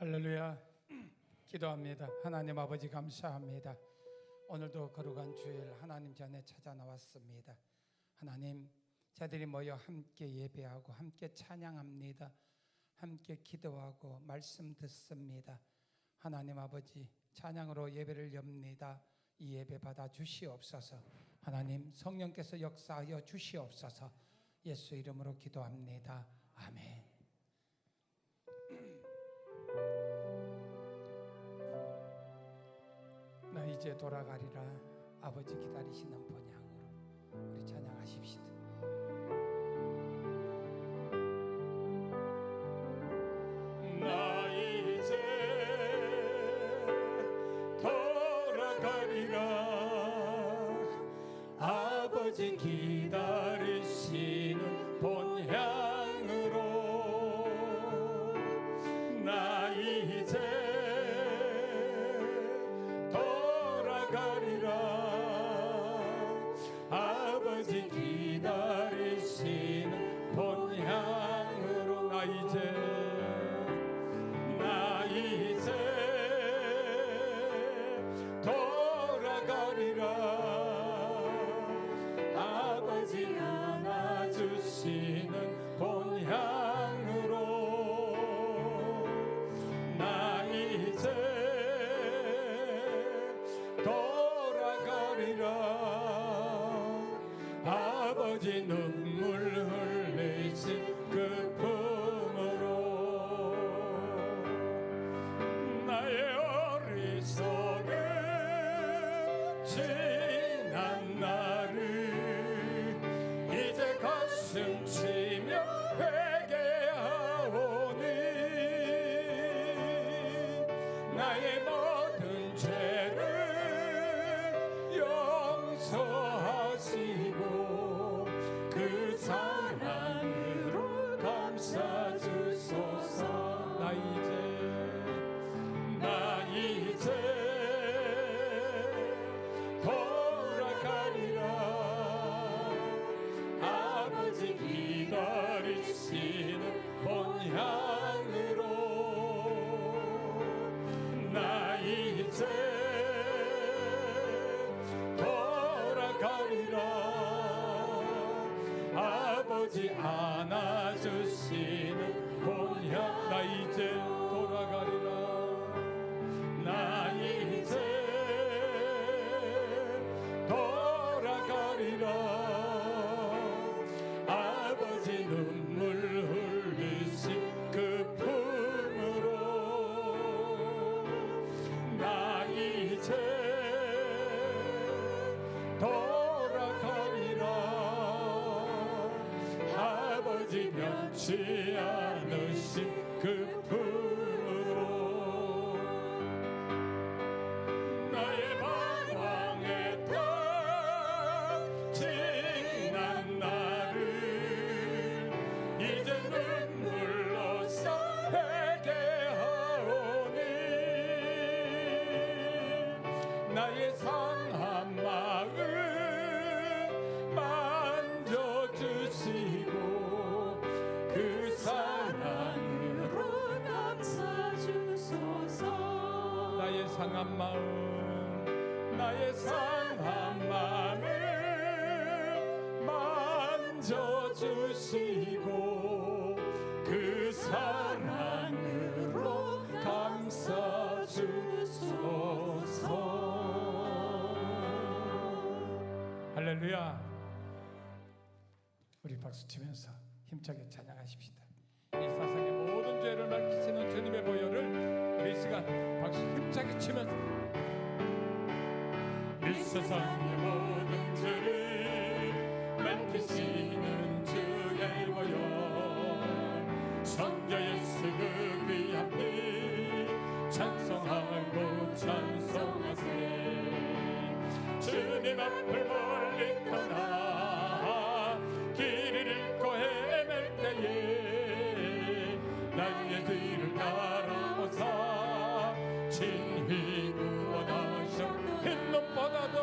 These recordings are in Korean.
할렐루야. 기도합니다. 하나님 아버지 감사합니다. 오늘도 거룩한 주일 하나님 전에 찾아 나왔습니다. 하나님, 저들이 모여 함께 예배하고 함께 찬양합니다. 함께 기도하고 말씀 듣습니다. 하나님 아버지, 찬양으로 예배를 엽니다. 이 예배 받아 주시옵소서. 하나님, 성령께서 역사하여 주시옵소서. 예수 이름으로 기도합니다. 아멘. 나 이제 돌아가리라. 아버지 기다리시는 본향으로 우리 찬양하십시다. 나 이제 돌아가리라. 아버지 기다리시는 본향으로. 나 이제 아버지 기다리시는 본향으로. 나 이제 돌아가리라. 아버지 안아주시는 본향으로. 나 이제 돌아가리라. 아버지 눈물 흘리신 그 품으로. 나의 어리석은 지난 날을 이제 가슴 치며 회개하오니. 나의 모든 죄를 용서하시고 그 사랑으로 감싸주소서. 나 이제 돌아가리라. 아버지 기다리시는 본향으로. 나 이제 돌아가리라. 아버지 안아주시는 본향. 나 이제 돌아가리라. 나 이제 돌아가리라. 아버지 눈물 흘리신 그 품으로. 나 이제 돌아가리라. 아버지 변치 않으신 그 품으로. 나의 방황했던 지난 날을 이제 눈물로써 회개하오니. 나의 상한 마음 만져주시고 그 사랑으로 감싸주소서. 나의 상한 마음을 만져주시고 그 사랑으로 감싸주소서. 할렐루야. 우리 박수치면서 힘차게 찬양하십시다. 이 세상의 모든 죄를 밝히시는 주님의 보혈을 우리 이 시간 박수 힘차게 치면서. 이 세상의 모든 죄를 밝히시는 주의 보혈. 성자 예수 그 귀한 피 찬송하고 찬송하세. 주님 앞을 멀리 떠나 길을 잃고 헤맬 때에 나의 뒤를 따라오사 친히 구원하셔. 흰 눈보다도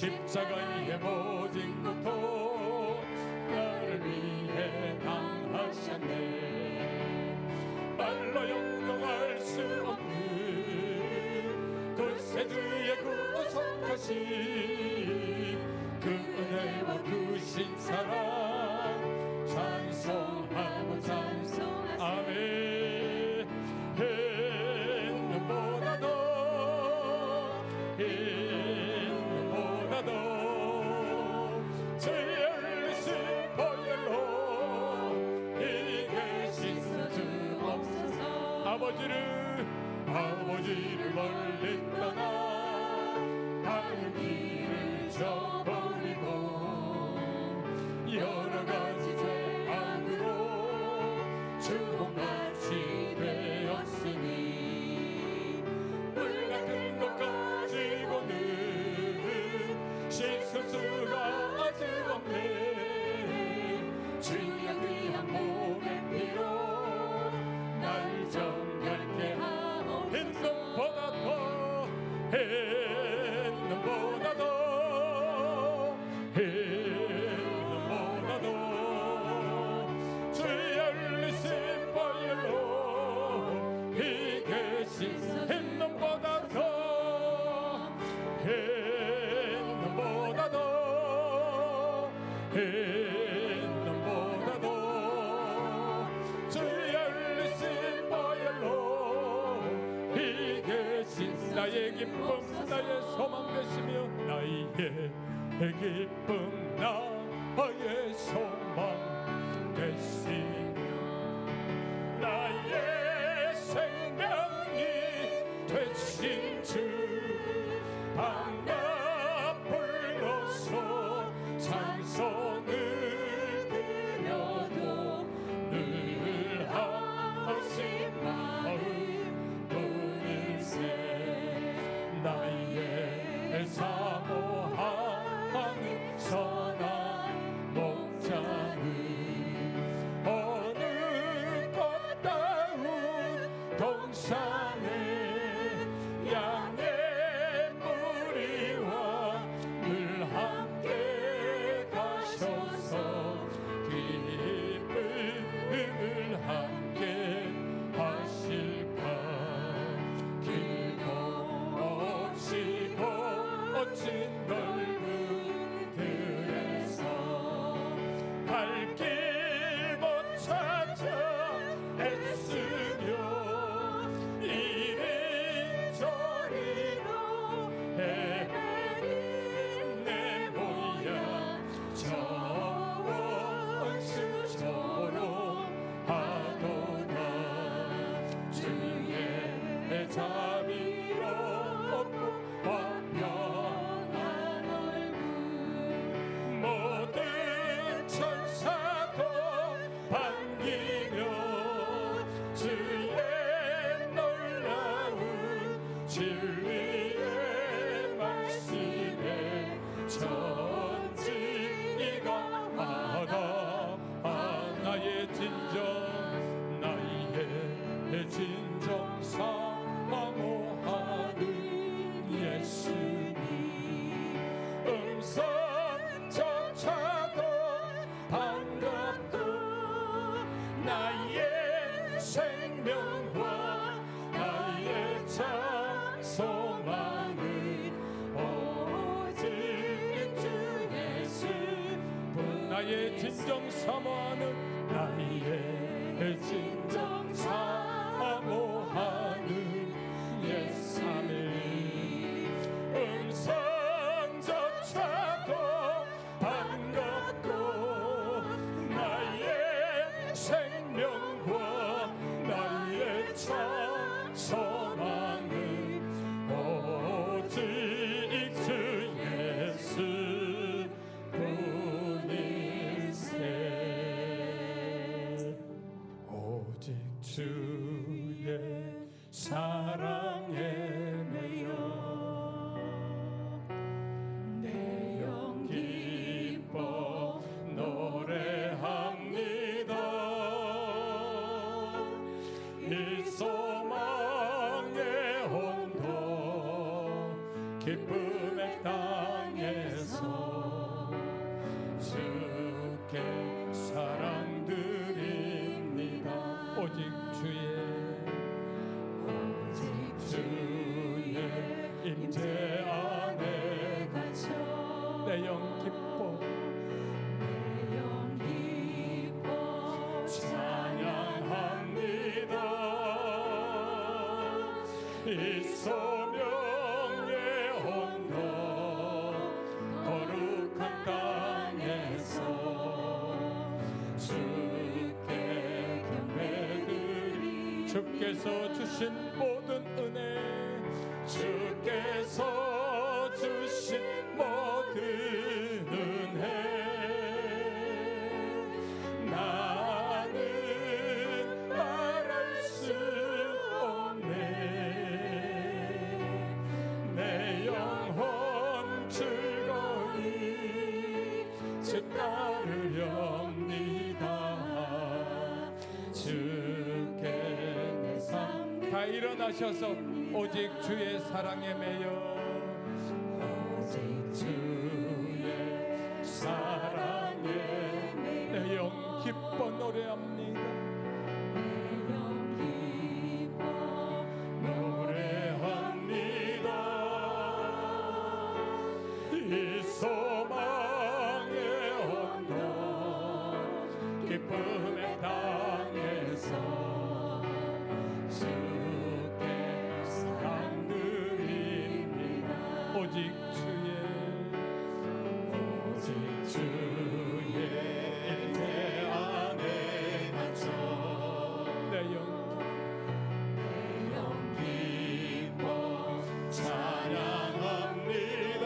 십자가의 모든 고통 나를 위해 당하셨네. 말로 형용할 수 없는 그 세주의 구속하신 그 은혜와 그 신사랑 찬송하고 찬송하세. 아멘. 행복보다도 행복보다도 주의 흘리신 보혈로 이게 씻어주옵소서. 아버지를 멀리 떠나 다른 길을 저버리고 여러 가지 죄악으로 주홍같이 되었으니 물 같은 것 가지고는 씻을 수가 아직 없네. 주의 귀한 몸의 피로 날 정결케 하옵소서. 행복보다도 주의 흘리신 보혈로 이게 행복보다도 주의 흘리신 보혈로 이게 나의 기쁨 나의 소망 되시며 나의 기쁨 나의 소망 되시며 나의 생명이 되신 주 반갑 불러서 찬송을 드려도 늘 하신 마음 뿐일세. 나의 사모하는 선한 목자는 어느 꽃다운 동산에 양의 무리와 늘 함께 가셔서 기쁨을 함께 하실까. 멋진 넓은 들에서 갈 길 못 찾아 애쓰며 이리저리로 헤매는 내 모양 저 원수처럼 하도다. 주의 자비로 모든 천사도 반기며 주의 놀라운 진리의 말씀에 전지가 하다. 나의 진정 사모하는 예수님 음성조차도 반갑고 나의 생명과 나의 참 소망은 오직 주 예수뿐. 나의 진정 사모하는 나의 진정 사모하는 예수님 음성조차도 반갑고 나의 생명과 나의 참 소망은 오직 주 예수뿐일세. 오직 주의 사랑에 매여 내 영 기뻐 노래합니다. 이 소망의 온도 기쁨의 땅에 하옵소서. 주께 사랑드립니다. 오직 주의 임재 안에 갇혀 내 영 기뻐 찬양합니다. 이 소명의 언덕 거룩한 땅에서 주께 경배드리. 주께서 주신 모든 은혜 주께서 주신 모든 은혜 나는 말할 수 없네. 내 영혼 즐거이 주 따르렵니다. 주께 내 삶 다 일어나셔서 오직 주의 사랑에 매여 오직 주의 사랑에 내 영 기뻐 노래합니다. 노래합니다. 이 소망의 언덕 기쁨의 땅에서 주께 사랑드립니다. 오직 주의 임재 안에 갇혀 내 영 기뻐 찬양합니다.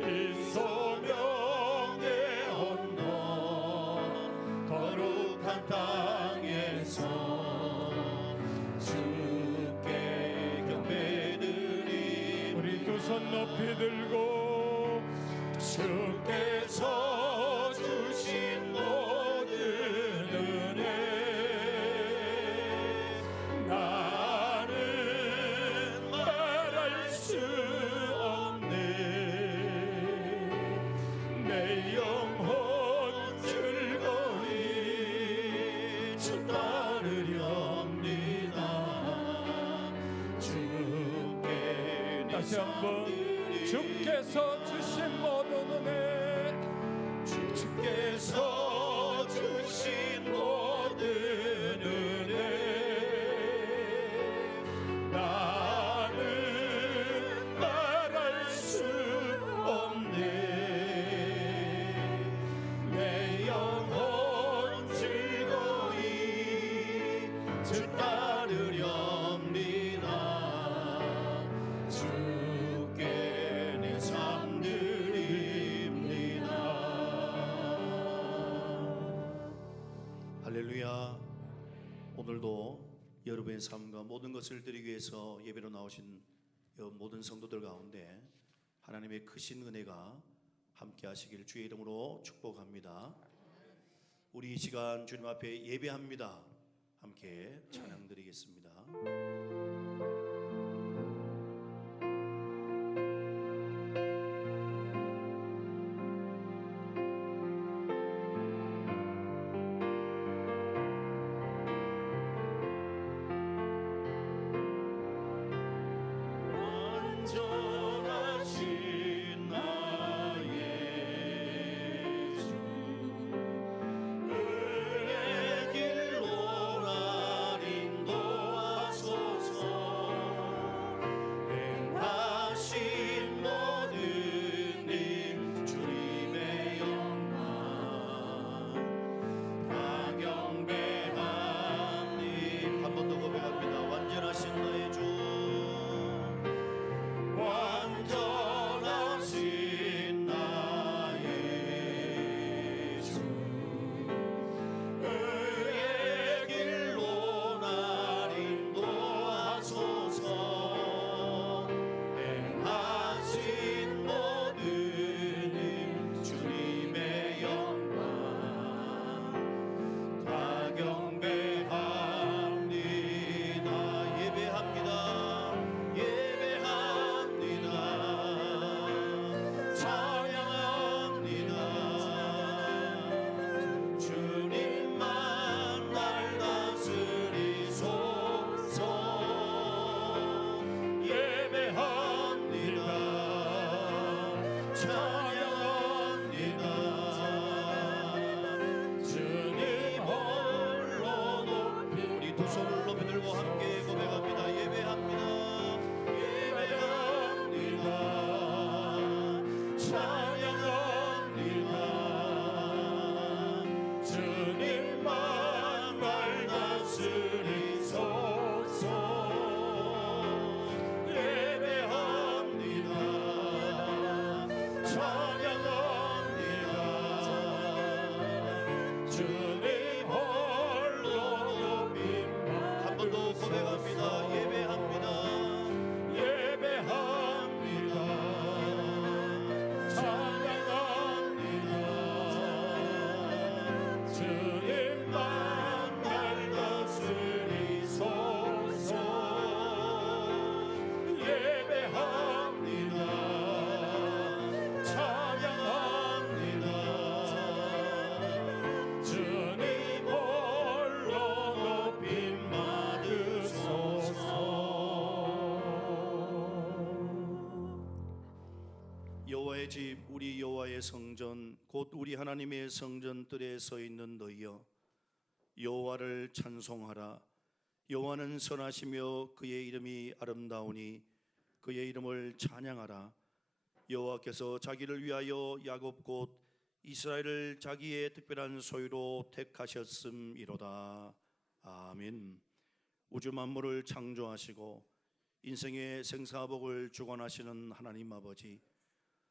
이 소명의 언덕 거룩한 땅에서 주께 경배드리. 우리 두 손 높이 들고 주께서 주신 모든 은혜 나는 말할 수 없네. 내 영혼 즐거이 주 따르렵니다. 주께 내 다시 한번 주께서 주신 모든 은혜 주께서 주신 모든 은혜 나는 말할 수 없네. 내 영혼 즐거이 주 따르렵니다. 주께 내 삶 드립니다. 할렐루야. 오늘도 여러분의 삶과 모든 것을 드리기 위해서 예배로 나오신 모든 성도들 가운데 하나님의 크신 은혜가 함께 하시길 주의 이름으로 축복합니다. 우리 이 시간 주님 앞에 예배합니다. 함께 찬양 드리겠습니다. 완전하신 나의 주 은혜 길로 날 인도하소서. 여호와의 집 우리 여호와의 성전 곧 우리 하나님의 성전들에 서 있는 너희여 여호와를 찬송하라. 여호와는 선하시며 그의 이름이 아름다우니 그의 이름을 찬양하라. 여호와께서 자기를 위하여 야곱 곧 이스라엘을 자기의 특별한 소유로 택하셨음이로다. 아멘. 우주 만물을 창조하시고 인생의 생사복을 주관하시는 하나님 아버지,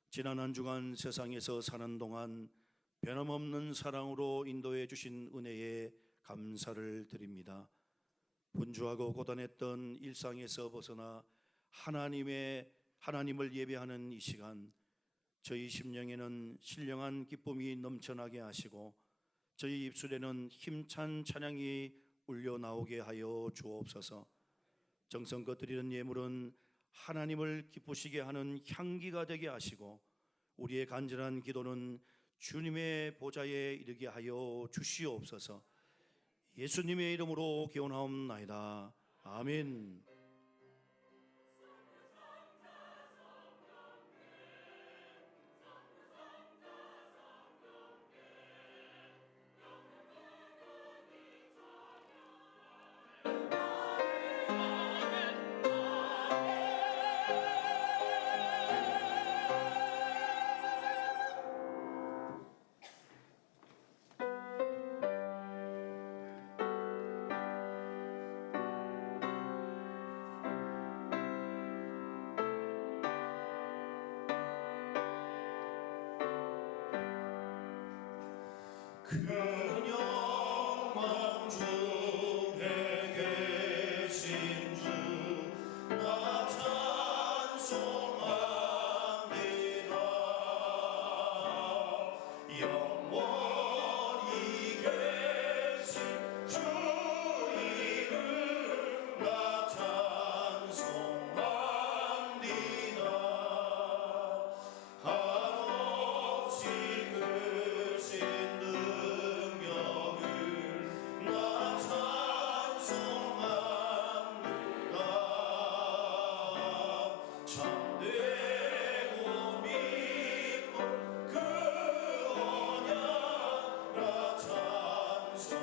지난 한 주간 세상에서 사는 동안 변함없는 사랑으로 인도해 주신 은혜에 감사를 드립니다. 분주하고 고단했던 일상에서 벗어나 하나님을 예배하는 이 시간, 저희 심령에는 신령한 기쁨이 넘쳐나게 하시고 저희 입술에는 힘찬 찬양이 울려 나오게 하여 주옵소서. 정성껏 드리는 예물은 하나님을 기쁘시게 하는 향기가 되게 하시고 우리의 간절한 기도는 주님의 보좌에 이르게 하여 주시옵소서. 예수님의 이름으로 기원하옵나이다. 아멘. 영광 중에 계신 주 나 찬송합니다. 영원히 계신 주 이름 나 찬송합니다. 한없이 크신 능력을 나 찬송합니다. 참되고 믿고 그 언약 나 찬송합니다.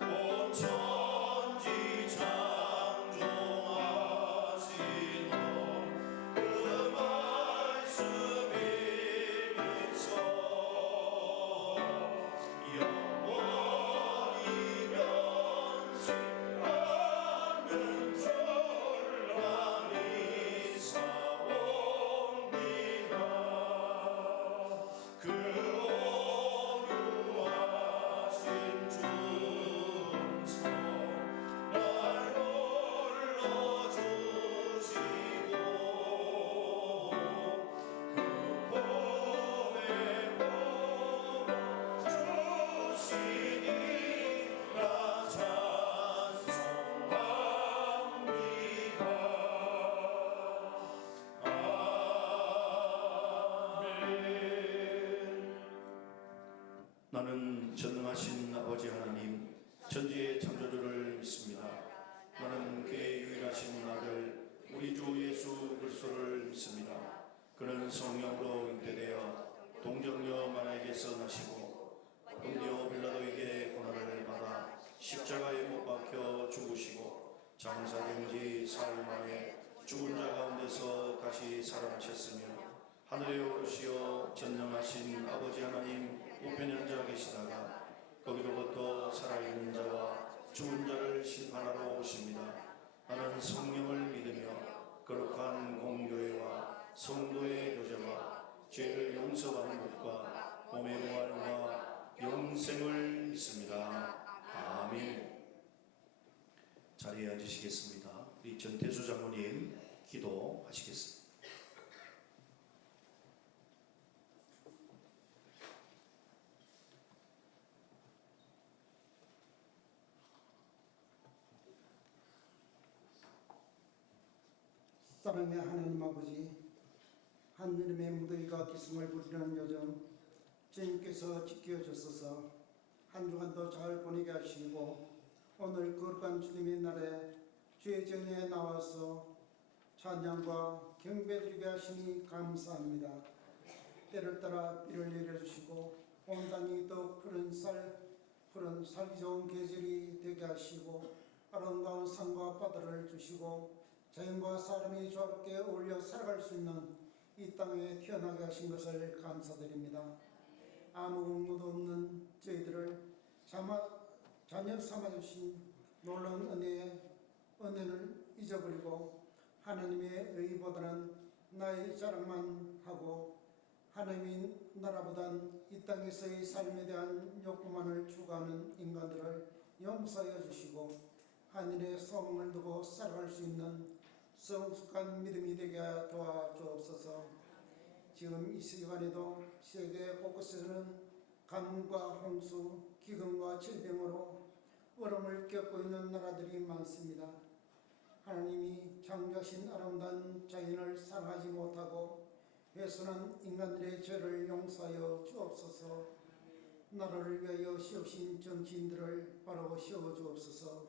온 천지 창조하시던 그 말씀이 있어 영원히 변치 않는 줄 많이 사옵니다. 그 오류하신 중성 날 불러주시고 그 봄에 주시니 나 찬송합니다. 아멘. 나는 전능하신 아버지 하나님 천지의 창조주를 믿습니다. 나는 그의 유일하신 아들 우리 주 예수 그리스도를 믿습니다. 그는 성령으로 잉태되어 동정녀 마리아에게서 나시고 본디오 빌라도에게 고난을 받아 십자가에 못 박혀 죽으시고 장사된 지 사흘 만에 죽은 자 가운데서 다시 살아나셨으며 하늘에 오르시어 전능하신 아버지 하나님 우편에 앉아 계시다가 거기로부터 살아있는 자와 죽은 자를 심판하러 오십니다. 나는 성령을 믿으며 거룩한 공교회와 성도의 교제와 죄를 용서받는 것과 몸의 부활과 영생을 믿습니다. 아멘. 자리에 앉으시겠습니다. 우리 전태수 장로님 기도하시겠습니다. 사랑의 하나님 아버지, 한여름의 무더위가 기승을 부리는 요즘 주님께서 지켜주셔서 한 주간도 잘 보내게 하시고 오늘 거룩한 주님의 날에 주의 전에 나와서 찬양과 경배드리게 하시니 감사합니다. 때를 따라 비를 내려주시고 온 땅이 더 푸른 살기 좋은 계절이 되게 하시고 아름다운 산과 바다를 주시고 자연과 사람이 조화롭게 어울려 살아갈 수 있는 이 땅에 태어나게 하신 것을 감사드립니다. 아무 공로도 없는 저희들을 자녀 삼아주신 놀라운 은혜를 잊어버리고 하나님의 의보다는 나의 자랑만 하고 하나님의 나라보단 이 땅에서의 삶에 대한 욕구만을 추구하는 인간들을 용서하여 주시고 하늘의 소망을 두고 살아갈 수 있는 성숙한 믿음이 되게 도와주옵소서. 지금 이 시간에도 세계 곳곳에서는 가뭄과 홍수, 기근과 질병으로 어려움을 겪고 있는 나라들이 많습니다. 하나님이 창조하신 아름다운 자연을 사랑하지 못하고 훼손한 인간들의 죄를 용서하여 주옵소서. 나라를 위하여 세우신 정치인들을 바로 세워 주옵소서.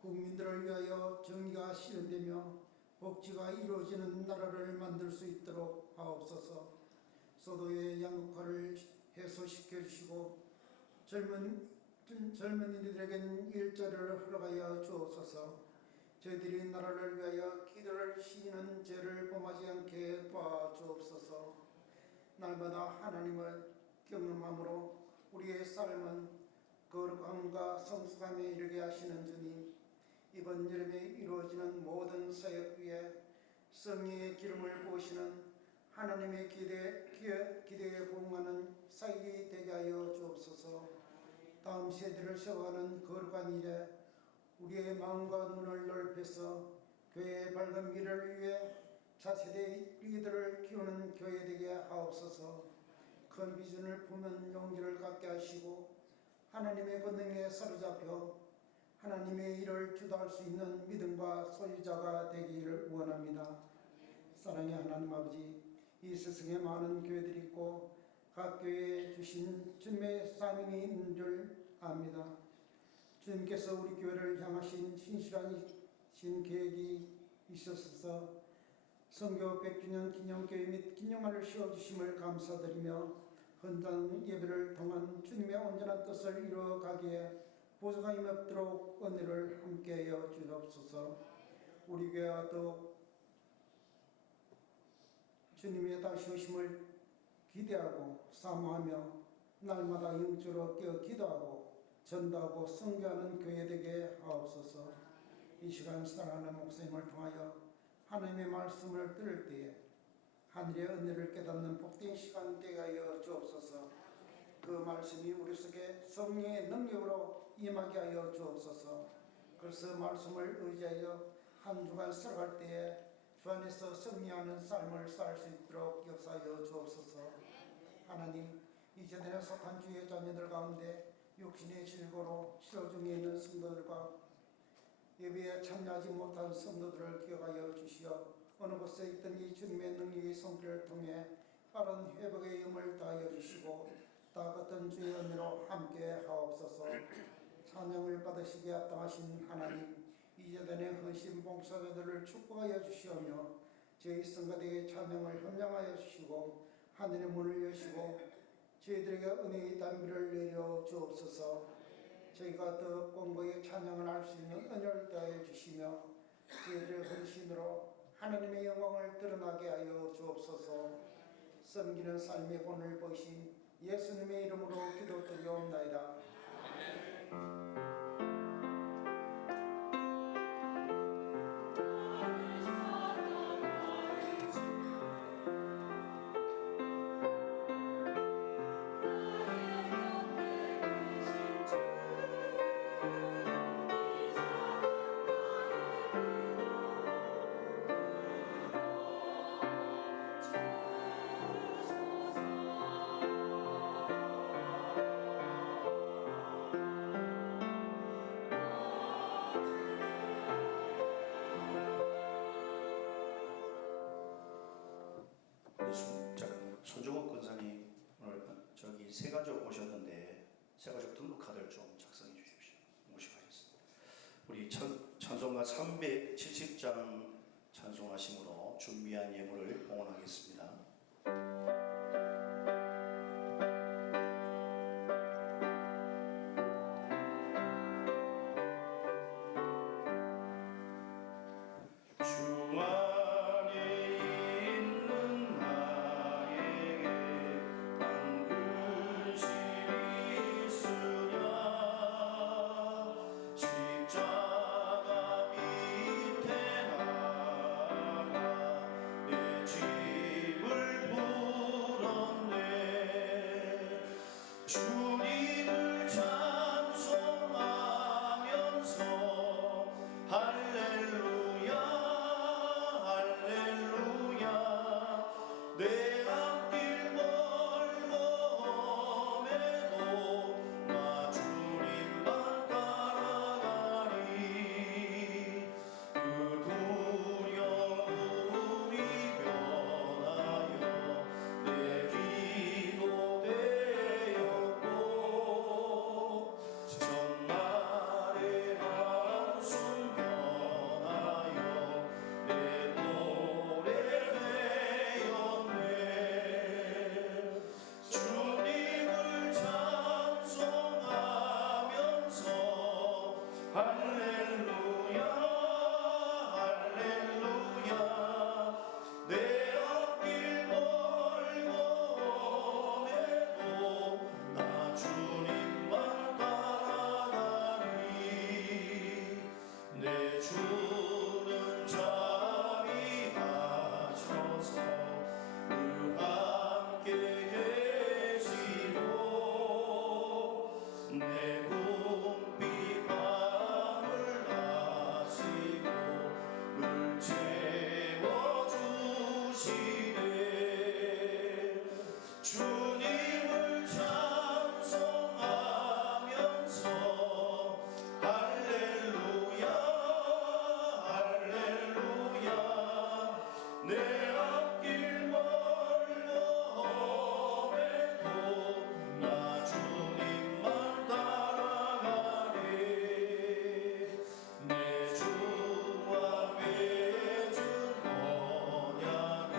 국민들을 위하여 정의가 실현되며 복지가 이루어지는 나라를 만들 수 있도록 하옵소서. 소도의 양극화를 해소시켜 주시고 젊은이들에게는 일자리를 허락하여 주옵소서. 저희들이 나라를 위하여 기도를 시키는 죄를 범하지 않게 도와주옵소서. 날마다 하나님을 경험함으로 우리의 삶은 거룩함과 성숙함에 이르게 하시는 주님, 이번 여름에 이루어지는 모든 사역 위에 성령의 기름을 부으시는 하나님의 기대에 부응하는 사역이 되게 하여 주옵소서. 다음 세대를 세워가는 거룩한 일에 우리의 마음과 눈을 넓혀서 교회의 밝은 미래를 위해 차세대 리더를 키우는 교회 되게 하옵소서. 큰 비전을 품는 용기를 갖게 하시고 하나님의 권능에 사로잡혀 하나님의 일을 주도할 수 있는 믿음과 소유자가 되기를 원합니다. 사랑의 하나님 아버지, 이 세상에 많은 교회들이 있고 각 교회에 주신 주님의 사명이 있는 줄 압니다. 주님께서 우리 교회를 향하신 신실한 계획이 있었어서 선교 100주년 기념교회 및 기념관을 세워주심을 감사드리며 헌장 예배를 통한 주님의 온전한 뜻을 이루어가기에 보조가 없도록 은혜를 함께하여 주옵소서. 우리 교회와 더욱 주님의 다시 오심을 기대하고 사모하며 날마다 영적으로 깨어 기도하고 전도하고 선교하는 교회 되게 하옵소서. 이 시간 사랑하는 목사님을 통하여 하나님의 말씀을 들을 때에 하늘의 은혜를 깨닫는 복된 시간 되게 하여 주옵소서. 그 말씀이 우리 속에 성령의 능력으로 임하게 하여 주옵소서. 그래서 말씀을 의지하여 한 주간 살아갈 때에 주 안에서 승리하는 삶을 살 수 있도록 역사하여 주옵소서. 하나님, 이제는 속한 주의 자녀들 가운데 육신의 질고로 치료 중에 있는 성도들과 예배에 참여하지 못한 성도들을 기억하여 주시어 어느 곳에 있든지 주님의 능력의 손길을 통해 빠른 회복의 힘을 다하여 주시고 다 같은 주의 은혜로 함께 하옵소서. 찬양을 받으시기에 합당하신 하나님, 이제전의 헌신 봉사자들을 축복하여 주시오며 저희 성가대의 찬양을 협량하여 주시고 하늘의 문을 여시고 저희들에게 은혜의 담비를 내려 주옵소서. 저희가 더 공고의 찬양을 할 수 있는 은혜를 더하여 주시며 저희들의 헌신으로 하나님의 영광을 드러나게 하여 주옵소서. 섬기는 삶의 본을 보신 예수님의 이름으로 기도드리옵나이다. 손종옥 권사님 오늘 저기 세가족 오셨는데 세가족 등록카드를 좀 작성해 주십시오. 모시고 하겠습니다. 우리 찬송가 370장 찬송하심으로 준비한 예물을 봉헌하겠습니다. 주 안에 있는 나에게 한 근심 있으랴 십자가 밑에 나가 내 짐을 풀었네 주님을 찬송하면서 할렐루야 할렐루야 내 앞길 멀고 험해도 나 주님만 따라가리 그 두려움이 변하여 내 기도 되었고 전날의 한숨 변하여 내 노래 되었네 주님을 찬송하면서 할렐루야 할렐루야 내 앞길 멀고 험해도 나 주님만 따라가리 내 주는 잠이 하셔서 늘 함께 계시고 내 궁핍 밤을 아시고 늘 채워주시네 주님을 찬송하면서 할렐루야 할렐루야 내 앞길 멀고 험해도 나 주님만 따라가네 내 주와 맺은 언약은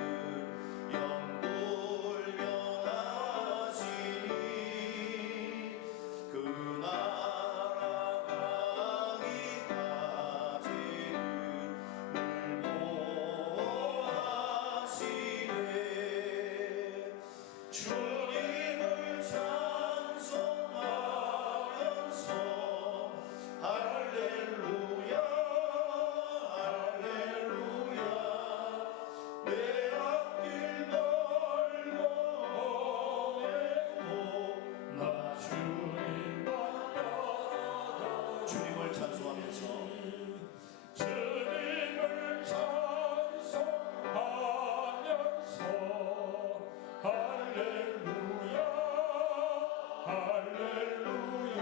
영불변하시니 그 나라 가기까지는 늘 보호하시네 주님을 찬송하면서 할렐루야 할렐루야 내 앞길 멀고 험해도 나 주님만 따라가 주님을 찬송하면서 주님을 찬송하면서 할렐루야 할렐루야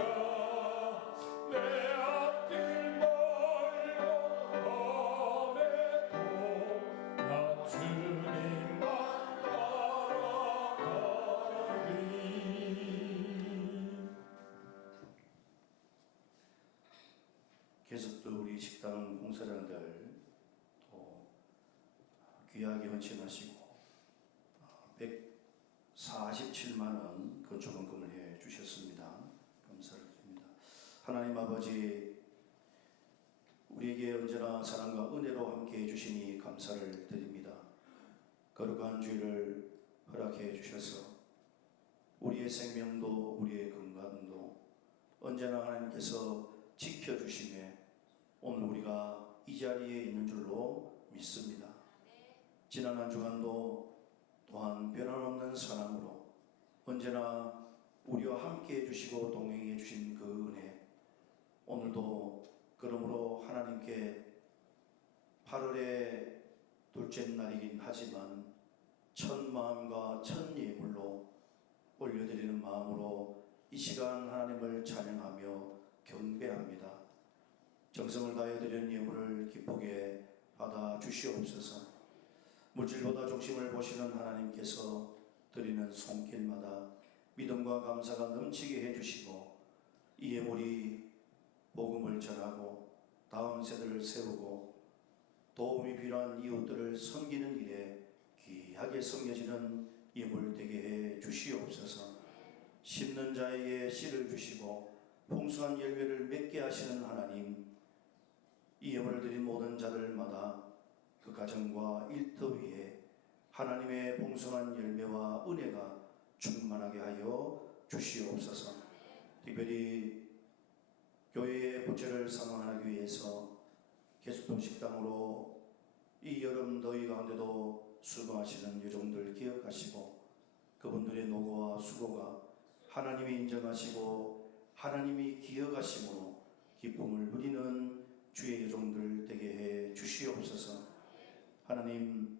내 앞길 멀고 험해도 나 주님만 따라가리 계속 또 우리 식당 봉사자들 또 귀하게 헌신하시고 147만 원 건축원금을 해 주셨습니다. 감사를 드립니다. 하나님 아버지 우리에게 언제나 사랑과 은혜로 함께 해주시니 감사를 드립니다. 거룩한 주일을 허락해 주셔서 우리의 생명도 우리의 건강도 언제나 하나님께서 지켜주심에 오늘 우리가 이 자리에 있는 줄로 믿습니다. 지난 한 주간도 또한 변함없는 사랑으로 언제나 우리와 함께 해주시고 동행해 주신 그 은혜 오늘도 그러므로 하나님께 8월의 둘째 날이긴 하지만 첫 마음과 첫 예물로 올려드리는 마음으로 이 시간 하나님을 찬양하며 경배합니다. 정성을 다해 드리는 예물을 기쁘게 받아 주시옵소서. 물질보다 중심을 보시는 하나님께서 드리는 손길마다 믿음과 감사가 넘치게 해주시고 이 예물이 복음을 전하고 다음 세대를 세우고 도움이 필요한 이웃들을 섬기는 일에 귀하게 섬겨지는 예물 되게 해 주시옵소서. 심는 자에게 씨를 주시고 풍성한 열매를 맺게 하시는 하나님, 이 예물을 드린 모든 자들마다 그 가정과 일터 위에 하나님의 풍성한 열매와 은혜가 충만하게 하여 주시옵소서. 특별히 교회의 부채를 상환하기 위해서 개수동 식당으로 이 여름 더위 가운데도 수고하시는 여종들 기억하시고 그분들의 노고와 수고가 하나님이 인정하시고 하나님이 기억하심으로 기쁨을 누리는 주의 여종들 되게 해 주시옵소서. 하나님,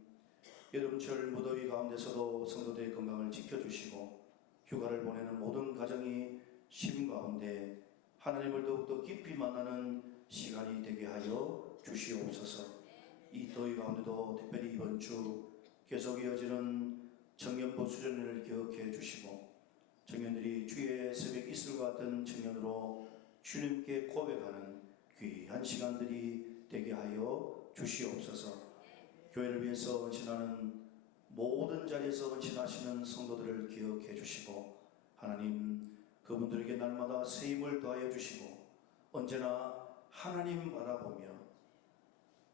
여름철 무더위 가운데서도 성도들의 건강을 지켜주시고 휴가를 보내는 모든 가정이 쉼 가운데 하나님을 더욱더 깊이 만나는 시간이 되게 하여 주시옵소서. 이 더위 가운데도 특별히 이번 주 계속 이어지는 청년부 수련회를 기억해 주시고 청년들이 주의 새벽 이슬과 같은 청년으로 주님께 고백하는 귀한 시간들이 되게 하여 주시옵소서. 교회를 위해서 헌신하는 모든 자리에서 헌신하시는 성도들을 기억해 주시고 하나님, 그분들에게 날마다 새 힘을 더하여 주시고 언제나 하나님 바라보며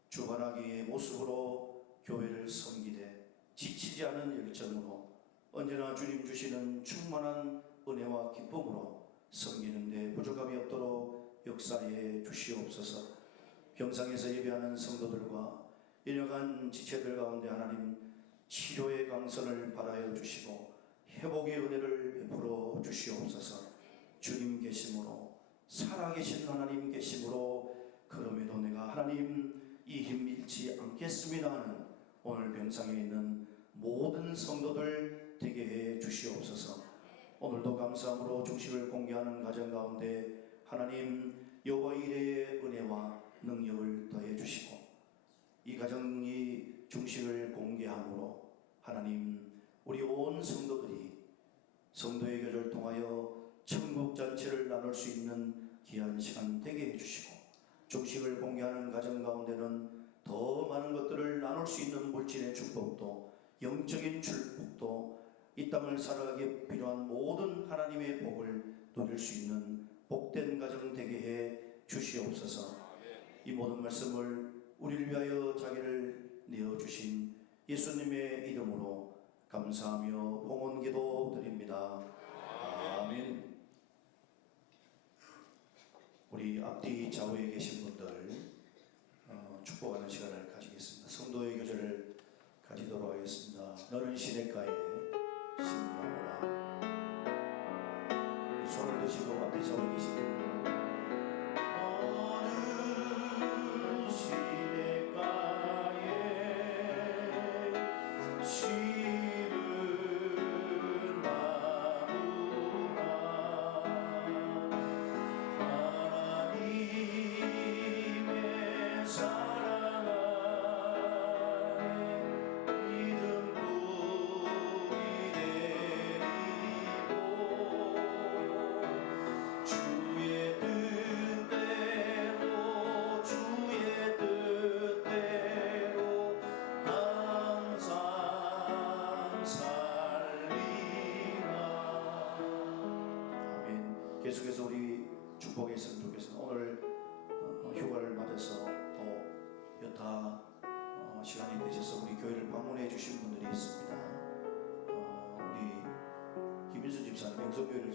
주바라기의 모습으로 교회를 섬기되 지치지 않은 열정으로 언제나 주님 주시는 충만한 은혜와 기쁨으로 섬기는데 부족함이 없도록 역사해 주시옵소서. 병상에서 예배하는 성도들과 연약한 지체들 가운데 하나님 치료의 강선을 발하여 주시고 회복의 은혜를 베풀어 주시옵소서. 주님 계심으로 살아계신 하나님 계심으로 그럼에도 내가 하나님 이 힘 잃지 않겠습니다 하는 오늘 병상에 있는 모든 성도들 되게 해 주시옵소서. 오늘도 감사함으로 중식을 공개하는 가정 가운데 하나님 여호와 이레의 은혜와 능력을 더해 주시고 이 가정이 중식을 공개함으로 하나님 우리 온 성도들이 성도의 교제를 통하여 천국 잔치를 나눌 수 있는 귀한 시간 되게 해주시고 중식을 공개하는 가정 가운데는 더 많은 것들을 나눌 수 있는 물질의 축복도 영적인 축복도 이 땅을 살아가기에 필요한 모든 하나님의 복을 누릴 수 있는 복된 가정 되게 해 주시옵소서. 이 모든 말씀을 우리를 위하여 자기를 내어주신 예수님의 이름으로 감사하며 봉헌기도 드립니다. 아멘. 우리 앞뒤 좌우에 계신 분들 축복하는 시간을 가지겠습니다. 성도의 교제를 가지도록 하겠습니다. 너는 시냇가에 심으라. 손을 드시고 앞뒤 좌우에 계신 분들 너는 시냇가에 심은 나무라. 하나님의 사랑 안에 믿음 뿌리 내리고 주의 뜻대로 항상 살리라. 아멘. 계속해서 우리 축복했으면 좋겠습니다. 오늘 휴가를 맞아서 또 여타 시간이 되셔서 우리 교회를 방문해 주신 분들이 있습니다. 우리 김민수 집사님, 명성교회를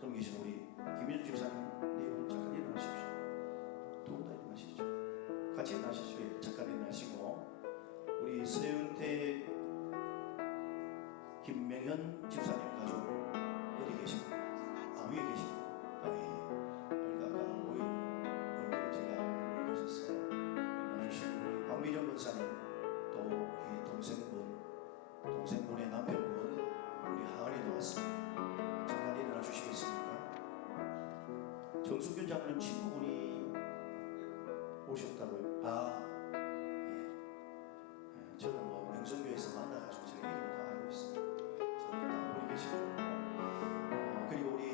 섬기신 우리 김민수 집사님 잠깐 일어나십시오. 두 분 다 일어나시죠. 같이 일어나시죠. 잠깐 일어나시고 우리 서윤태 김명현 집사님 가족 어디 계십니까? 위에 계십니까? 아까 얼굴 제가 보셨어요. 일어나주신 우리 박미정 권사님, 또 우리 동생분의 남편분 우리 하은이도 왔습니다. 잠깐 일어나 주시겠습니까? 정숙균 장로님 친구분이 오셨다고요? 저는 명성교회에서 만나가지고 제가 이름을 다 알고 있습니다. 저는 다 우리 계시고 그리고 우리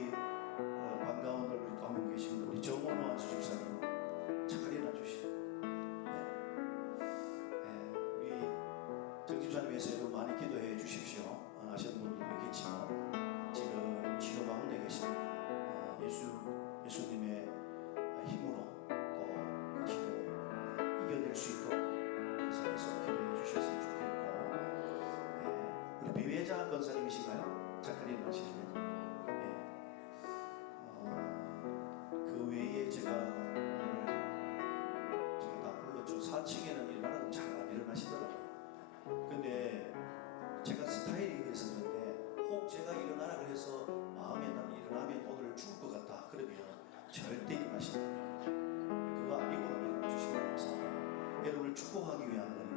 반가운 얼굴 또 한 분 계십니다. 우리 정원호 안수 집사님 잠깐 일어나 주시죠. 위해서 여러분 많이 기도해 주십시오. 아시는 분들도 있겠지만 지금 치료 가운데 계십니다. 예수님의 힘으로 또 치료 이겨낼 수 있도록 계속해서 기도해 주셨으면 좋겠고, 우리 비회자 권사님이신가요? 잠깐 일어나시죠. 그 외에 제가 다 불렀죠. 4층에는 일어나라고 잘 안 일어나시더라고요. 근데 제가 스타일이 그래서 그런데 혹 제가 일어나라 그래서 마음에 나는 일어나면 오늘 죽을 것 같다 그러면 절대 일어나시지 않아요. 그거 아니고는 일어나 주시면 감사합니다. 여러분을 축복하기 위한 거니까.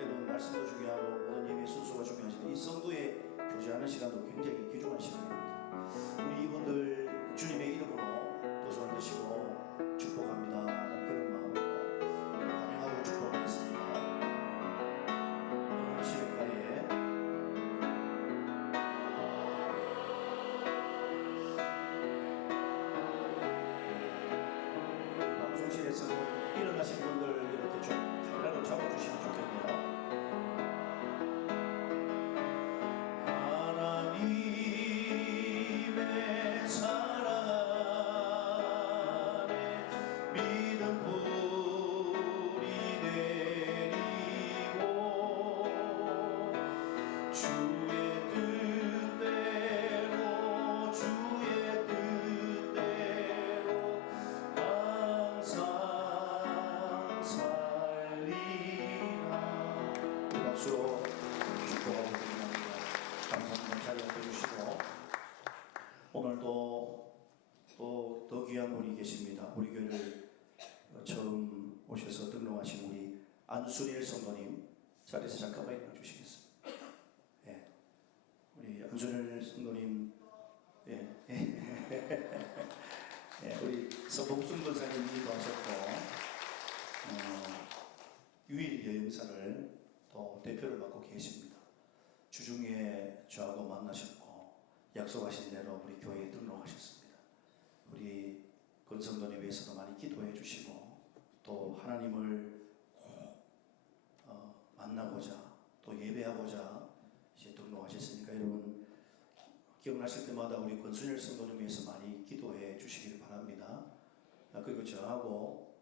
여러분 말씀도 중요하고 모든 예배 순서가 중요하지만 이 성도의 교제하는 시간도 굉장히 귀중한 시간입니다. 우리 이분들 주님의 이름으로 도전을 드시고 축복합니다. 그런 마음으로 환영하고 축복하겠습니다. 오늘 시간까지에 방송실에서는 일어나신 분들 이렇게 좀 카메라로 잡아주시면 좋겠네요. 하나님의 사랑 안에 믿음 뿌리 내리고 주의 뜻대로 항상 살리라. 박수로 축복하고 드립니다. 감사합니다. 자리 앉아주시고 오늘도 또 더 귀한 분이 계십니다. 우리 교회를 처음 오셔서 등록하신 우리 안순일 성도님 자리에서 잠깐만 일어나 주시겠습니다. 예, 우리 안순일 성도님, 예, 예, 우리 서복순 권사님도 하셨고 유일 여행사를 또 대표를 맡고 계십니다. 주중에 저하고 만나셨고 약속하신 대로 우리 교회에 등록하셨습니다. 우리 권성도님 위해서도 많이 기도해 주시고 또 하나님을 꼭 만나고자 또 예배하고자 이제 등록하셨으니까 여러분 기억나실 때마다 우리 권순일 성도님 위해서 많이 기도해 주시기를 바랍니다. 그리고 저하고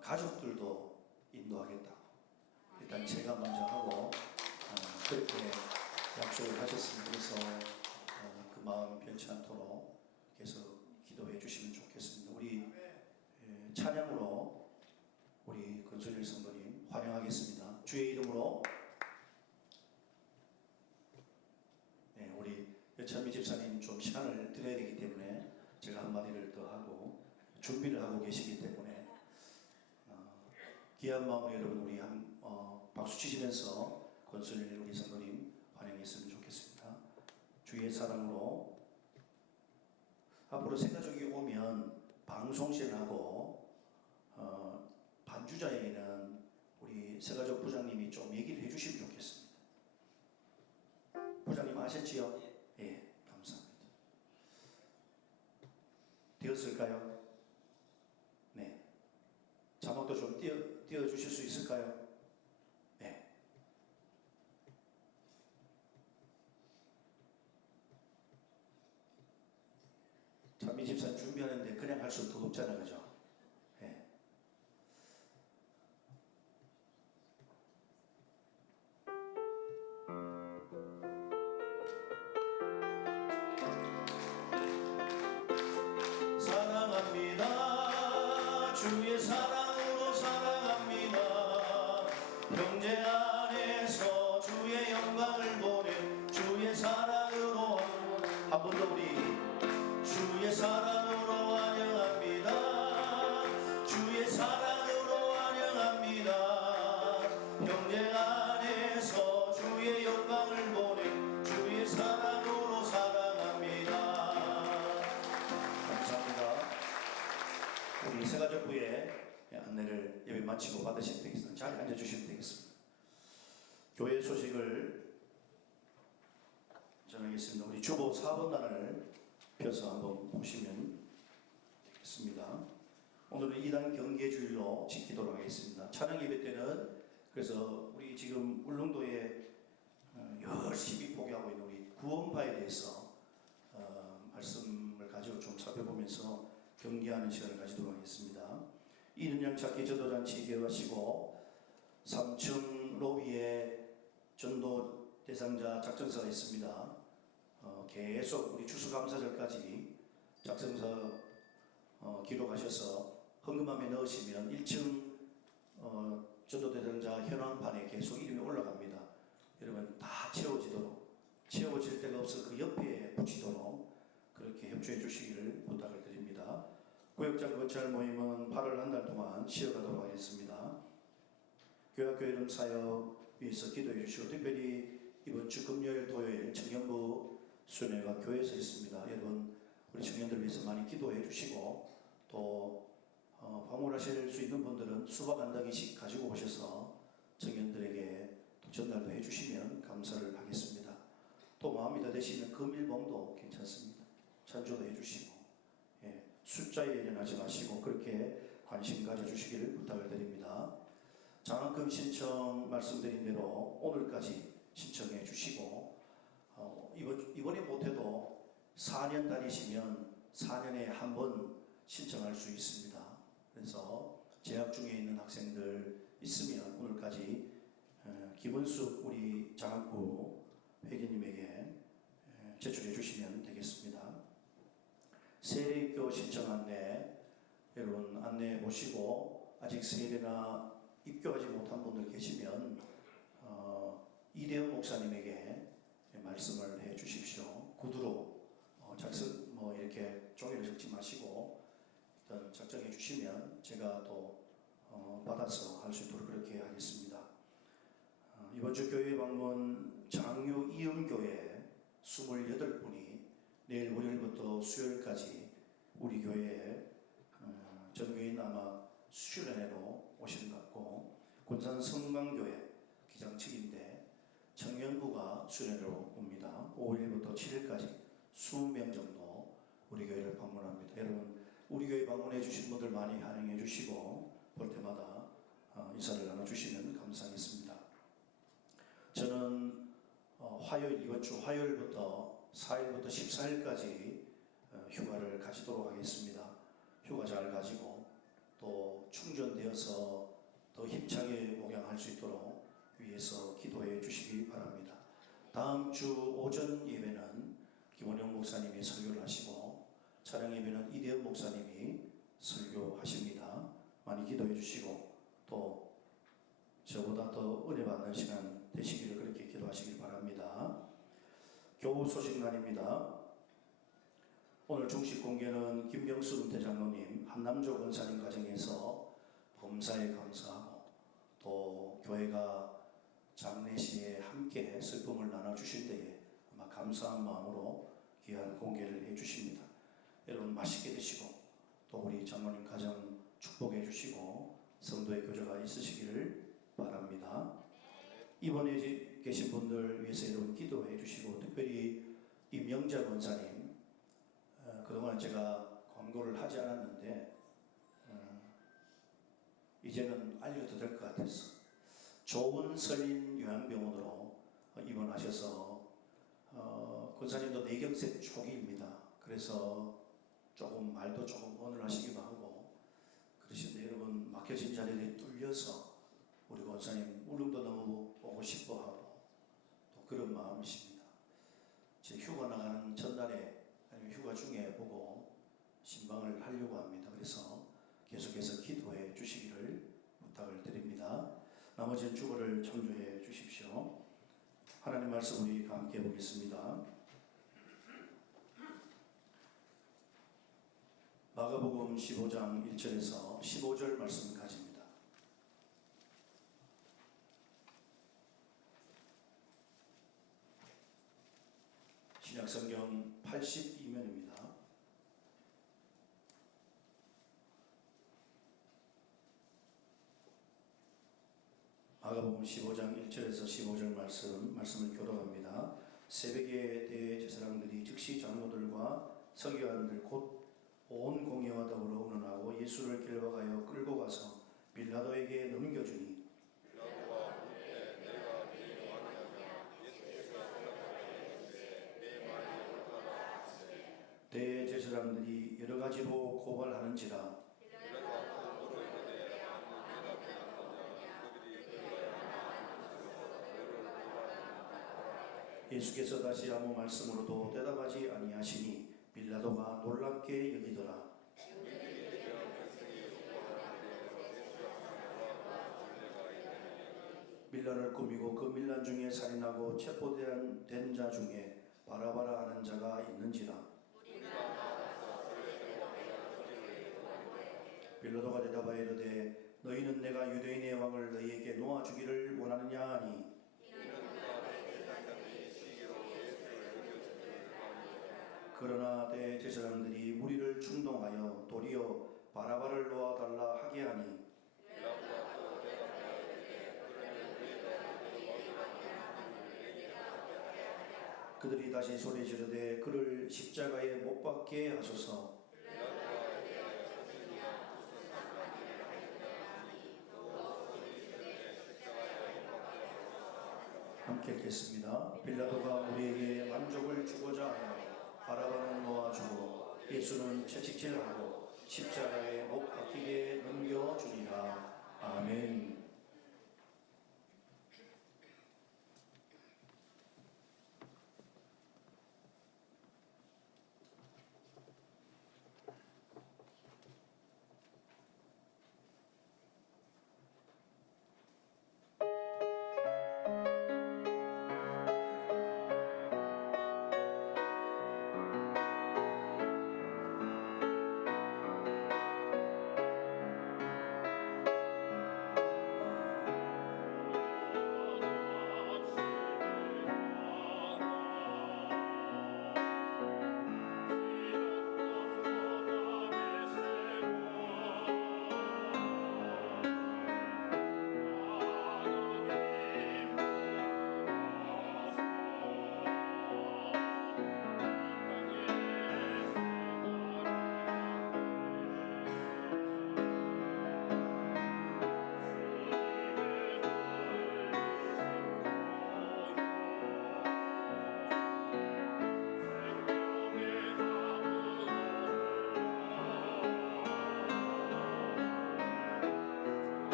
가족들도 인도하겠다고 일단 제가 먼저 하고 그렇게 약속을 하셨습니다. 그래서 그 마음 변치 않도록 계속 기도해 주시면 좋겠습니다. 우리 찬양으로 우리 권순일 성도님 환영하겠습니다. 주의 이름으로. 네, 우리 여찬미 집사님 좀 시간을 드려야 되기 때문에 제가 한마디를 더 하고 준비를 하고 계시기 때문에 귀한 마음으로 여러분 우리 박수 치시면서 권순일 우리 성도님 환영했으면 좋겠습니다. 주의 사랑으로. 앞으로 세가족이 오면 방송실하고 반주자에게는 우리 세가족 부장님이 좀 얘기를 해주시면 좋겠습니다. 부장님 아셨지요? 예, 감사합니다. 되었을까요? 네. 자막도 좀 띄워주실 수 있을까요? 네. 찬미 집사 준비하는데 그냥 할 수 더 없잖아요, 그죠? 네. 사랑합니다. 주의 사랑으로 사랑합니다. 형제 안에서 주의 영광을 보내 주의 사랑으로 한 번 더 우리 주의 사랑으로 환영합니다. 주의 사랑으로 환영합니다. 형제 안에서 주의 영광을 보내 주의 사랑으로 사랑합니다. 감사합니다. 우리 세가족부의 안내를 예배 마치고 받으시면 되겠습니다. 자리에 앉아주시면 되겠습니다. 교회 소식을 전하겠습니다. 우리 주보 4번단을 펴서 한번 보시면 되겠습니다. 오늘은 2단 경계주일로 지키도록 하겠습니다. 찬양 예배 때는 그래서 우리 지금 울릉도에 열심히 포기하고 있는 우리 구원파에 대해서 말씀을 가지고 좀 살펴보면서 경계하는 시간을 가지도록 하겠습니다. 이른양 찾기 전도잔치 개최하시고 3층 로비에 전도 대상자 작성서가 있습니다. 계속 우리 추수감사절까지 작성서 기록하셔서 헌금함에 넣으시면 1층 전도 대상자 현황판에 계속 이름이 올라갑니다. 여러분 다 채워질 데가 없어 그 옆에 붙이도록 그렇게 협조해 주시기를 부탁을 드립니다. 구역장 건축 모임은 8월 한 달 동안 쉬어가도록 하겠습니다. 교회학교 이름 사역 위해서 기도해 주시고 특별히 이번 주 금요일 토요일 청년부 수련회가 교회에서 있습니다. 여러분 우리 청년들 위해서 많이 기도해 주시고 또 방문하실 수 있는 분들은 수박 한 덩이씩 가지고 오셔서 청년들에게 또 전달도 해주시면 감사를 하겠습니다. 또 마음이 더 되시면 금일봉도 괜찮습니다. 찬조도 해주시고 숫자에 연연하지 마시고 그렇게 관심 가져주시기를 부탁을 드립니다. 장학금 신청 말씀드린 대로 오늘까지 신청해 주시고 이번에 못해도 4년 다니시면 4년에 한 번 신청할 수 있습니다. 그래서 재학 중에 있는 학생들 있으면 오늘까지 김은숙 우리 장학부 회계님에게 제출해 주시면 되겠습니다. 세례입교 신청 안내 여러분 안내 보시고 아직 세례나 입교하지 못한 분들 계시면 이대현 목사님에게 말씀을 해 주십시오. 구두로 이렇게 종이를 적지 마시고 일단 작성해 주시면 제가 또 받아서 할 수 있도록 그렇게 하겠습니다. 이번 주 교회 방문 장유 이음교회 28분이 내일 월요일부터 수요일까지 우리 교회에 전교인 아마 수련회로 오시는 것 같고 군산 성광교회 기장측인데 청년부가 수련회로 옵니다. 5일부터 7일까지 20명 정도 우리 교회를 방문합니다. 여러분 우리 교회 방문해 주신 분들 많이 환영해 주시고 볼 때마다 인사를 나눠주시면 감사하겠습니다. 저는 이번 주 화요일부터 4일부터 14일까지 휴가를 가지도록 하겠습니다. 휴가 잘 가지고 또 충전되어서 더 힘차게 목양할 수 있도록 위해서 기도해 주시기 바랍니다. 다음 주 오전 예배는 김원영 목사님이 설교를 하시고 차량 예배는 이대현 목사님이 설교하십니다. 많이 기도해 주시고 또 저보다 더 은혜 받는 시간 되시기를 그렇게 기도하시길 바랍니다. 교우 소식란입니다. 오늘 중식 공개는 김병수 은퇴장로님, 한남조 권사님 가정에서 범사에 감사하고 또 교회가 장례시에 함께 슬픔을 나눠주실 때에 아마 감사한 마음으로 귀한 공개를 해주십니다. 여러분 맛있게 드시고 또 우리 장로님 가정 축복해 주시고 성도의 교제가 있으시기를 바랍니다. 입원해 계신 분들 위해서 여러분 기도해 주시고 특별히 임영자 권사님 그동안 제가 광고를 하지 않았는데 이제는 알려도 될 것 같아서 좋은 서린 요양병원으로 입원하셔서 권사님도 뇌경색 초기입니다. 그래서 조금 말도 조금 어눌하시기도 하고 그러신데 여러분 막혀진 자리에 뚫려서 우리 권사님 울음도 너무 보고 싶어하고 또 그런 마음이십니다. 제 휴가 나가는 전날에 아니면 휴가 중에 보고 신방을 하려고 합니다. 그래서 계속해서 기도해 주시기를 부탁을 드립니다. 나머지 주거를 참조해 주십시오. 하나님 말씀 우리 함께 보겠습니다. 마가복음 15장 1절에서 15절 말씀을 가집니다. 신약성경 82면입니다. 마가복음 15장 1절에서 15절 말씀을 교독합니다. 새벽에 대제사장들이 즉시 장로들과 서기관들 곧 온 공회와 더불어 운운하고 예수를 길박하여 끌고 가서 빌라도에게 넘겨주니 예수께서 다시 아무 말씀으로도 대답하지 아니하시니 빌라도가 놀랍게 여기더라. 밀란을 꾸미고 그 밀란 중에 살인하고 체포된 자 중에 바라바라 하는 자가 있는지라. 빌라도가 대답하여 이르되 너희는 내가 유대인의 왕을 너희에게 놓아주기를 원하느냐 하니 그러나 대제사장들이 무리를 충동하여 도리어 바라바를 놓아달라 하게 하니 그들이 다시 소리 지르되 그를 십자가에 못 박게 하소서. 함께 읽겠습니다. 빌라도가 우리에게 만족을 주고자 하여 바라바는 놓아주고 예수는 채찍질하고 십자가에 못 박히게 넘겨주리라. 아멘.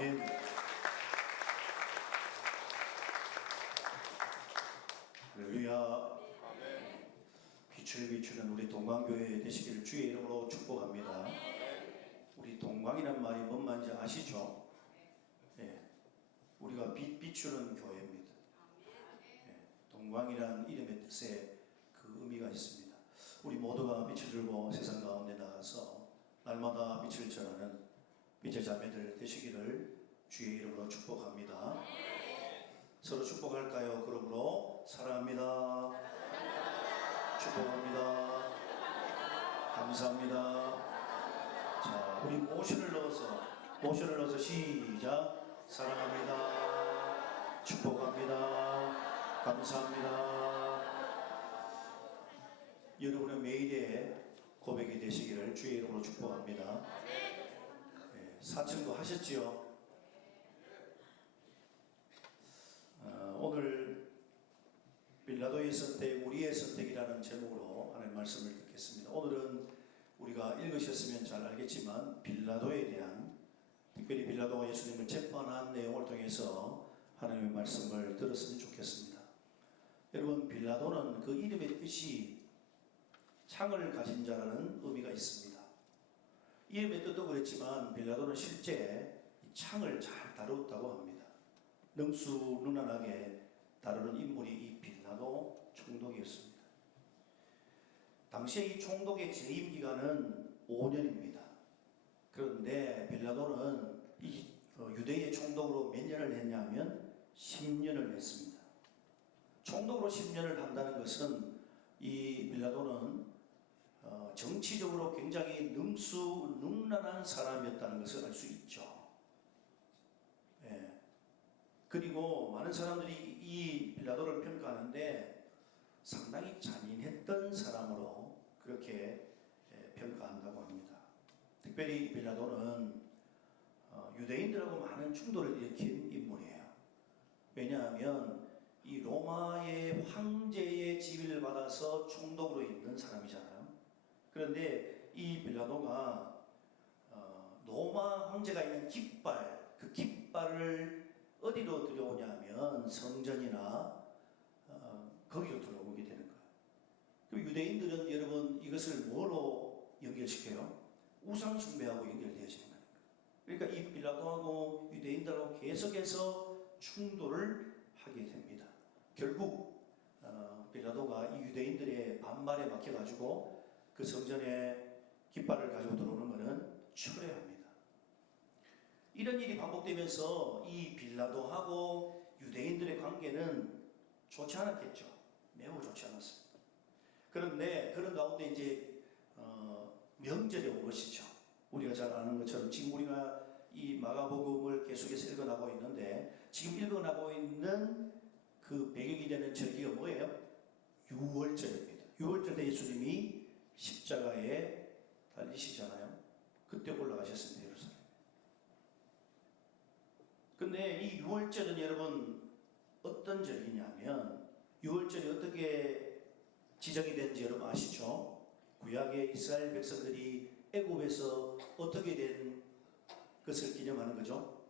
아멘. 할렐루야. 빛을 비추는 우리 동광교회 되시기를 주의 이름으로 축복합니다. 우리 동광이란 말이 뭔 말인지 아시죠? 예, 우리가 빛 비추는 교회입니다. 예, 동광이란 이름의 뜻에 그 의미가 있습니다. 우리 모두가 빛을 들고 세상 가운데 나가서 날마다 빛을 전하는 빛의 자매들 되시기를 주의 이름으로 축복합니다. 서로 축복할까요? 그러므로 사랑합니다. 축복합니다. 감사합니다. 자, 우리 모션을 넣어서 시작. 사랑합니다. 축복합니다. 감사합니다. 여러분의 매일의 고백이 되시기를 주의 이름으로 축복합니다. 네, 사칭도 하셨지요? 오늘 빌라도의 선택, 우리의 선택이라는 제목으로 하나님 말씀을 듣겠습니다. 오늘은 우리가 읽으셨으면 잘 알겠지만 빌라도에 대한, 특별히 빌라도가 예수님을 재판한 내용을 통해서 하나님의 말씀을 들었으면 좋겠습니다. 여러분, 빌라도는 그 이름의 뜻이 창을 가진 자라는 의미가 있습니다. 이름의 뜻도 그랬지만 빌라도는 실제 창을 잘 다루었다고 합니다. 능수능란하게 다루는 인물이 이 빌라도 총독이었습니다. 당시에 이 총독의 재임 기간은 5년입니다. 그런데 빌라도는 이 유대의 총독으로 몇 년을 했냐면 10년을 했습니다. 총독으로 10년을 한다는 것은 이 빌라도는 정치적으로 굉장히 능수능란한 사람이었다는 것을 알 수 있죠. 예. 그리고 많은 사람들이 이 빌라도를 평가하는데 상당히 잔인했던 사람으로 그렇게 평가한다고 합니다. 특별히 빌라도는 유대인들하고 많은 충돌을 일으킨 인물이에요. 왜냐하면 이 로마의 황제의 지위를 받아서 총독으로 있는 사람이잖아요. 그런데 이 빌라도가 로마 황제가 있는 깃발, 그 깃발을 어디로 들여오냐면 성전이나 거기로 들어오게 되는 거예요. 그럼 유대인들은 여러분 이것을 뭐로 연결시켜요? 우상 숭배하고 연결되어지는 거예요. 그러니까 이 빌라도하고 유대인들하고 계속해서 충돌을 하게 됩니다. 결국 빌라도가 이 유대인들의 반발에 막혀가지고 그 성전에 깃발을 가지고 들어오는 것은 철회합니다. 이런 일이 반복되면서 이 빌라도하고 유대인들의 관계는 좋지 않았겠죠. 매우 좋지 않았습니다. 그런데 그런 가운데 이제 명절이 온 것이죠. 우리가 잘 아는 것처럼 지금 우리가 이 마가복음을 계속해서 읽어나가고 있는데 지금 읽어나가고 있는 그 배경이 되는 절기가 뭐예요? 유월절입니다. 유월절 때 예수님이 십자가에 달리시잖아요. 그때 올라가셨습니다. 예루살렘. 근데 이 유월절은 여러분 어떤 절기냐면 유월절이 어떻게 지정이 된지 여러분 아시죠? 구약의 이스라엘 백성들이 애굽에서 어떻게 된 것을 기념하는 거죠?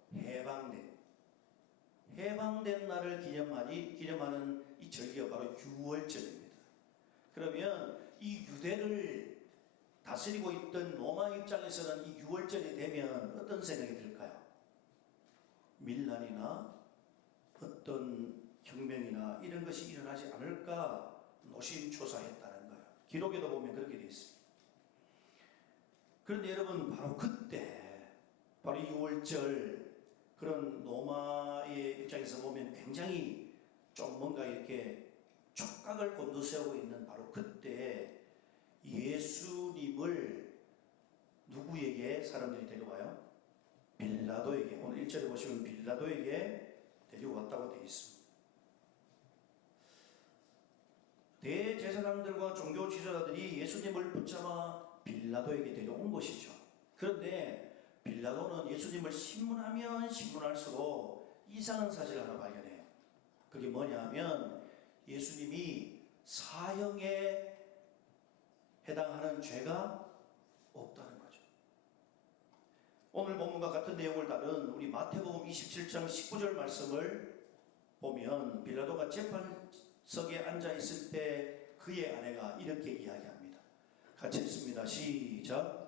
해방된 날을 기념하는 이 절기가 바로 유월절입니다. 그러면 이 유대를 다스리고 있던 로마 입장에서는 이 유월절이 되면 어떤 생각이 들까요? 밀란이나 어떤 혁명이나 이런 것이 일어나지 않을까 노심초사했다는 거예요. 기록에도 보면 그렇게 되어 있습니다. 그런데 여러분 바로 그때 바로 이 유월절 그런 로마의 입장에서 보면 굉장히 좀 뭔가 이렇게 촉각을 곤두세우고 있는 바로 그때 예수님을 누구에게 사람들이 데려와요? 빌라도에게. 오늘 1절에 보시면 빌라도에게 데려왔다고 되어 있습니다. 대제사장들과 종교 지도자들이 예수님을 붙잡아 빌라도에게 데려온 것이죠. 그런데 빌라도는 예수님을 신문하면 신문할수록 이상한 사실을 하나 발견해요. 그게 뭐냐면 예수님이 사형에 해당하는 죄가 없다는 거죠. 오늘 본문과 같은 내용을 다룬 우리 마태복음 27장 19절 말씀을 보면 빌라도가 재판석에 앉아 있을 때 그의 아내가 이렇게 이야기합니다. 같이 읽습니다. 시작.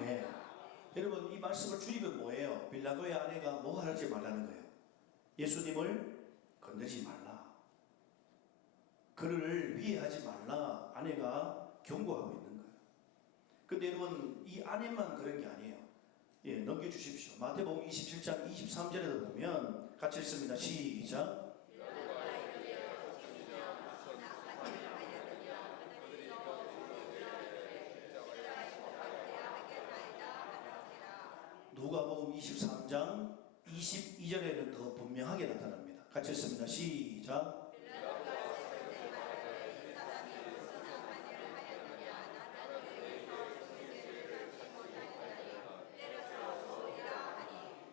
네. 여러분 이 말씀을 줄이면 뭐예요? 빌라도의 아내가 뭐 하지 말라는 거예요? 예수님을 건드리지 말라. 그를 위해하지 말라. 아내가 경고하고 있는 거예요. 근데 여러분 이 아내만 그런 게 아니에요. 예, 넘겨주십시오. 마태복음 27장 23절에도 보면 같이 읽습니다. 시작. 누가복음 23장 22절에는 더 분명하게 나타납니다. 같이 읽습니다. 시작.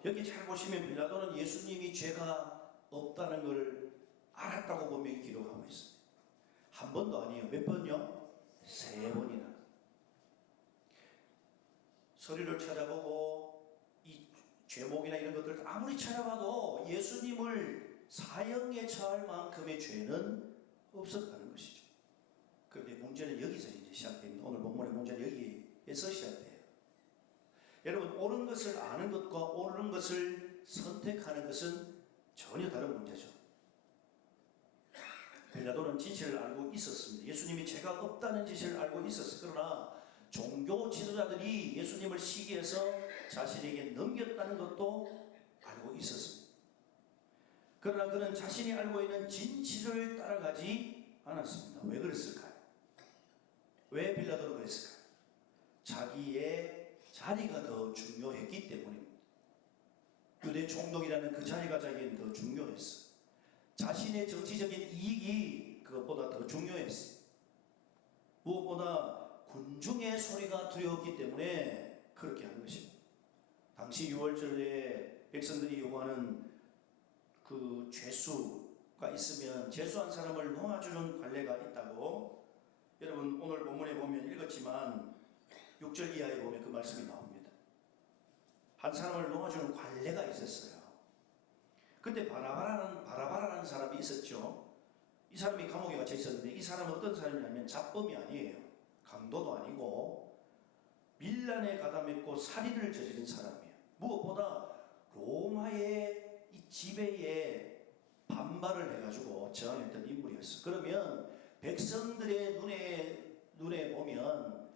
여기 잘 보시면 빌라도는 예수님이 죄가 없다는 걸 알았다고 분명히 기록하고 있습니다. 한 번도 아니에요. 몇 번요? 3번이나. 서류를 찾아보고 이 죄목이나 이런 것들 아무리 찾아봐도 예수님을 사형에 처할 만큼의 죄는 없었다는 것이죠. 그런데 문제는 여기서 이제 시작됩니다. 오늘 본문의 문제는 여기에서 시작돼요. 여러분 옳은 것을 아는 것과 옳은 것을 선택하는 것은 전혀 다른 문제죠. 빌라도는 진실을 알고 있었습니다. 예수님이 죄가 없다는 진실을 알고 있었어요. 그러나 종교 지도자들이 예수님을 시기해서 자신에게 넘겼다는 것도 알고 있었습니다. 그러나 그는 자신이 알고 있는 진실을 따라가지 않았습니다. 왜 그랬을까요? 왜 빌라도는 그랬을까요? 자기의 자리가 더 중요했기 때문입니다. 유대 총독이라는 그 자리가 자기는 더 중요했어요. 자신의 정치적인 이익이 그것보다 더 중요했어요. 무엇보다 군중의 소리가 두려웠기 때문에 그렇게 한 것입니다. 당시 6월절에 백성들이 요구하는 그 죄수가 있으면 죄수한 사람을 놓아주는 관례가 있다고 여러분 오늘 본문에 보면 읽었지만 6절 이하에 보면 그 말씀이 나옵니다. 한 사람을 놓아주는 관례가 있었어요. 그때 바라바라라는 사람이 있었죠. 이 사람이 감옥에 갇혀 있었는데 이 사람은 어떤 사람이냐면 잡범이 아니에요. 강도도 아니고 밀란에 가담했고 살인을 저지른 사람이에요. 무엇보다 로마의 이 지배에 반발을 해가지고 저항했던 인물이었어요. 그러면 백성들의 눈에 보면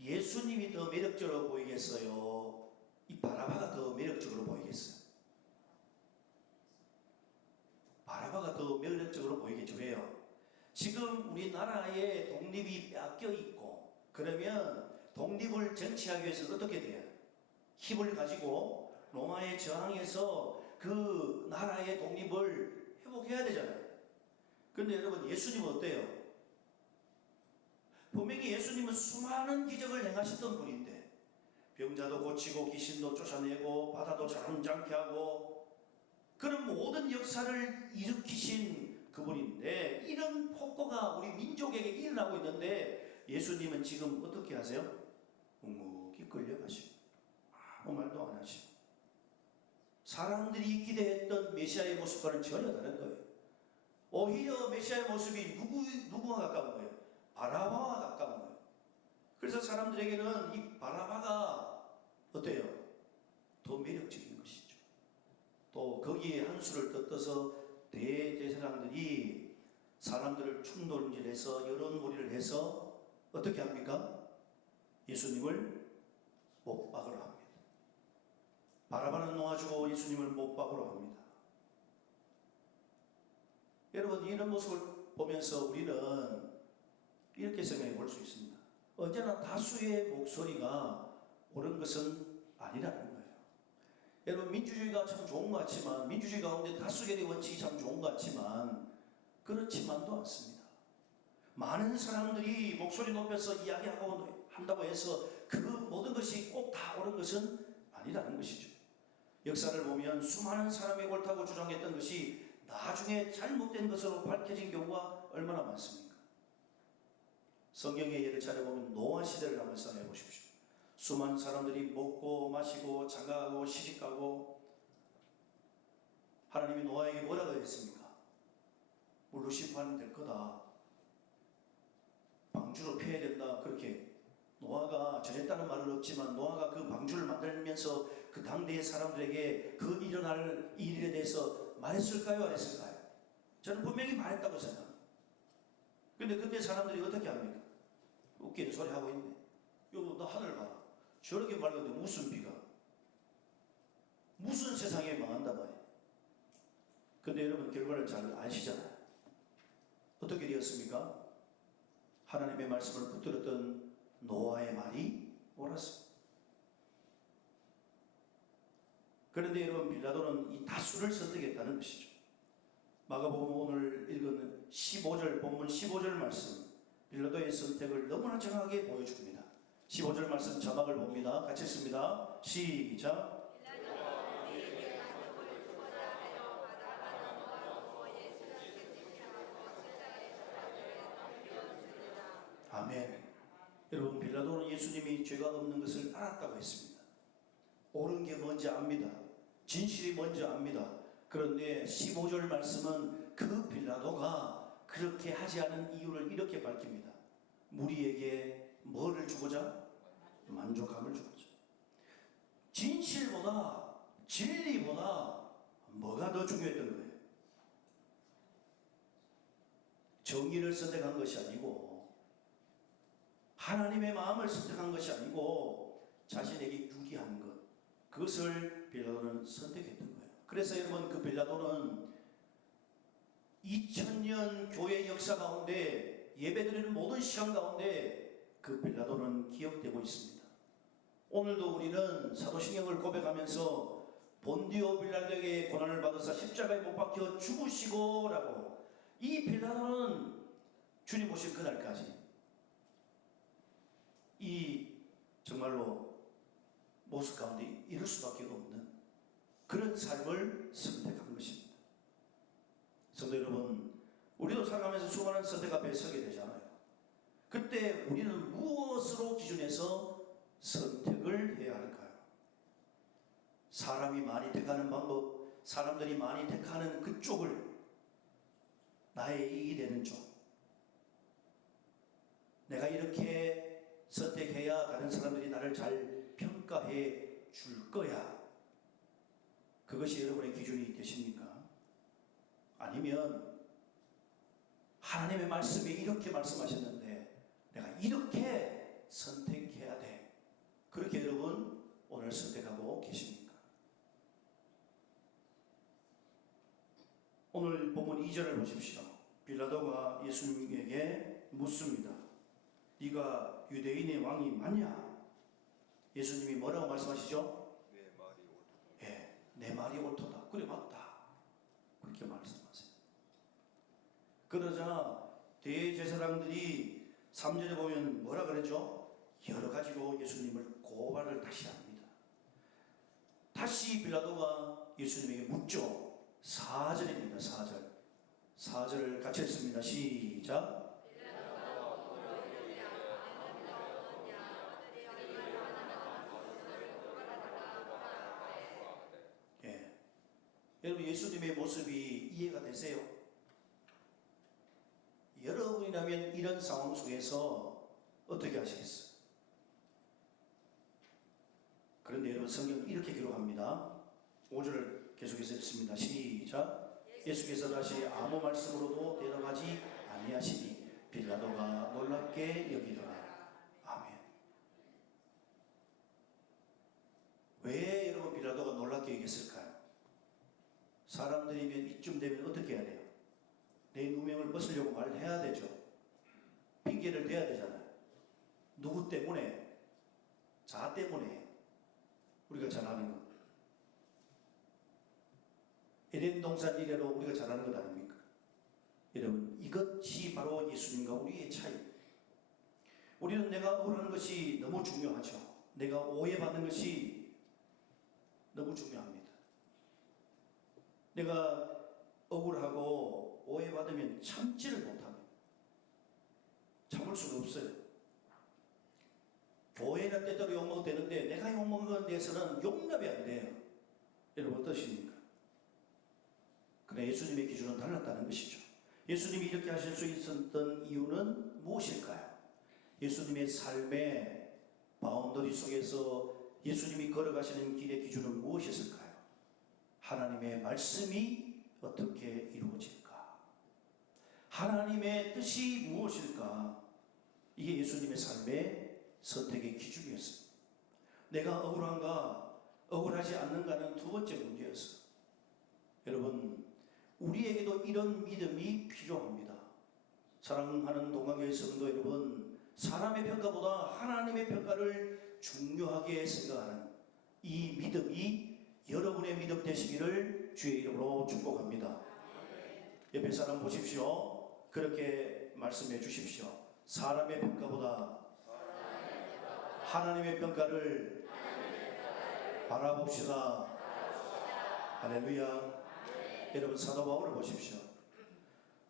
예수님이 더 매력적으로 보이겠어요? 이 바라바가 더 매력적으로 보이겠어요? 바라바가 더 매력적으로 보이겠죠. 왜요? 지금 우리나라의 독립이 뺏겨 있고 그러면 독립을 쟁취하기 위해서 어떻게 돼요? 힘을 가지고 로마에 저항해서 그 나라의 독립을 회복해야 되잖아요. 그런데 여러분 예수님은 어때요? 분명히 예수님은 수많은 기적을 행하셨던 분인데 병자도 고치고 귀신도 쫓아내고 바다도 잠잠케 하고 그런 모든 역사를 일으키신 그분인데 이런 폭거가 우리 민족에게 일어나고 있는데 예수님은 지금 어떻게 하세요? 묵묵히 끌려가시고 아무 말도 안 하시고 사람들이 기대했던 메시아의 모습과는 전혀 다른 거예요. 오히려 메시아의 모습이 누구와 가까운 거예요? 바라바와 가까운 거예요. 그래서 사람들에게는 이 바라바가 어때요? 더 매력적인 것이죠. 또 거기에 한 수를 덧떠서 대제사장들이 사람들을 충돌질해서 여론몰이를 해서 어떻게 합니까? 예수님을 못 박으러 합니다. 바라바는 놓아주고 예수님을 못 박으러 합니다. 여러분 이런 모습을 보면서 우리는 이렇게 생각해 볼 수 있습니다. 언제나 다수의 목소리가 옳은 것은 아니라는 거예요. 여러분 민주주의가 참 좋은 것 같지만 민주주의 가운데 다수결의 원칙이 참 좋은 것 같지만 그렇지만도 않습니다. 많은 사람들이 목소리 높여서 이야기하고 한다고 해서 그 모든 것이 꼭 다 옳은 것은 아니라는 것이죠. 역사를 보면 수많은 사람이 옳다고 주장했던 것이 나중에 잘못된 것으로 밝혀진 경우가 얼마나 많습니까? 성경의 예를 찾아보면 노아 시대를 한번 생각해 보십시오. 수많은 사람들이 먹고 마시고 장가가고 시집가고, 하나님이 노아에게 뭐라고 했습니까? 물로 심판은 될 거다, 방주로 피해야 된다. 그렇게 노아가 전했다는 말은 없지만 노아가 그 방주를 만들면서 그 당대의 사람들에게 그 일어날 일에 대해서 말했을까요? 안 했을까요? 저는 분명히 말했다고 생각합니다. 근데 그때 사람들이 어떻게 합니까? 웃기는 소리 하고 있네. 여보, 너 하늘 봐라. 저렇게 맑은데 무슨 비가, 무슨 세상에 망한단 말이에요. 근데 여러분 결과를 잘 아시잖아요. 어떻게 되었습니까? 하나님의 말씀을 붙들었던 노아의 말이 옳았습니다. 그런데 여러분, 빌라도는 이 다수를 선택했다는 것이죠. 마가복음 오늘 읽은 15절, 본문 15절 말씀, 빌라도의 선택을 너무나 정확하게 보여줍니다. 15절 말씀 자막을 봅니다. 같이 읽습니다. 시작. 아멘. 여러분, 빌라도는 예수님이 죄가 없는 것을 알았다고 했습니다. 옳은 게 뭔지 압니다. 진실이 뭔지 압니다. 그런데 15절 말씀은 그 빌라도가 그렇게 하지 않은 이유를 이렇게 밝힙니다. 무리에게 뭐를 주고자? 만족함을 주고자. 진실보다, 진리보다 뭐가 더 중요했던 거예요? 정의를 선택한 것이 아니고, 하나님의 마음을 선택한 것이 아니고, 자신에게 유리한 것, 그것을 빌라도는 선택했던 거예요. 그래서 여러분, 그 빌라도는 2000년 교회 역사 가운데, 예배드리는 모든 시간 가운데 그 빌라도는 기억되고 있습니다. 오늘도 우리는 사도신경을 고백하면서 본디오 빌라도에게 고난을 받으사 십자가에 못 박혀 죽으시고 라고, 이 빌라도는 주님 오실 그날까지 이 정말로 모습 가운데 이룰 수밖에 없는 그런 삶을 선택한 것입니다. 성도 여러분, 우리도 살아가면서 수많은 선택 앞에 서게 되잖아요. 그때 우리는 무엇으로 기준해서 선택을 해야 할까요? 사람이 많이 택하는 방법, 사람들이 많이 택하는 그쪽을 나의 이익이 되는 쪽, 내가 이렇게 선택해야 다른 사람들이 나를 잘 평가해 줄 거야, 그것이 여러분의 기준이 되십니까? 아니면 하나님의 말씀이 이렇게 말씀하셨는데 내가 이렇게 선택해야 돼, 그렇게 여러분 오늘 선택하고 계십니까? 오늘 본문 2절을 보십시오. 빌라도가 예수님에게 묻습니다. 네가 유대인의 왕이 맞냐? 예수님이 뭐라고 말씀하시죠? 내 말이 옳다. 예, 내 말이 옳도다. 그래, 맞다. 그렇게 말씀하세요. 그러자 대제사장들이 3절에 보면 뭐라 그랬죠? 여러 가지로 예수님을 고발을 다시 합니다. 다시 빌라도가 예수님에게 묻죠. 4절입니다. 4절 같이 읽습니다. 시작. 예, 여러분, 예수님의 모습이 이해가 되세요? 여러분이라면 이런 상황 속에서 어떻게 하시겠어요? 그런데 여러분, 성경은 이렇게 기록합니다. 5절을 계속해서 읽습니다. 시작. 예수께서 다시 아무 말씀으로도 대답하지 아니하시니 빌라도가 놀랍게 여기더라. 아멘. 왜 여러분 빌라도가 놀랍게 여겼을까요? 사람들이면 이쯤 되면 어떻게 해야 돼요? 내 누명을 벗으려고 말해야 되죠. 핑계를 대야 되잖아요. 누구 때문에? 자 때문에 우리가 잘하는 것. 에덴 동산 이래로 우리가 잘하는 것 아닙니까? 여러분, 이것이 바로 예수님과 우리의 차이. 우리는 내가 억울한 것이 너무 중요하죠. 내가 오해받는 것이 너무 중요합니다. 내가 억울하고 오해받으면 참지를 못합니다. 참을 수가 없어요. 교회는 때때로 욕먹어도 되는데 내가 욕먹은 것에 대해서는 용납이 안 돼요. 여러분 어떠십니까? 그러나 예수님의 기준은 달랐다는 것이죠. 예수님이 이렇게 하실 수 있었던 이유는 무엇일까요? 예수님의 삶의 바운더리 속에서 예수님이 걸어가시는 길의 기준은 무엇이었을까요? 하나님의 말씀이 어떻게 이루어질까? 하나님의 뜻이 무엇일까? 이게 예수님의 삶의 선택의 기준이었습니다. 내가 억울한가, 억울하지 않는가는 두 번째 문제였어요. 여러분, 우리에게도 이런 믿음이 필요합니다. 사랑하는 동강교회 성도 여러분, 사람의 평가보다 하나님의 평가를 중요하게 생각하는 이 믿음이 여러분의 믿음 되시기를 주의 이름으로 축복합니다. 옆에 사람 보십시오. 그렇게 말씀해 주십시오. 사람의 평가보다 하나님의 평가를 바라봅시다. 할렐루야. 여러분 사도 바울을 보십시오.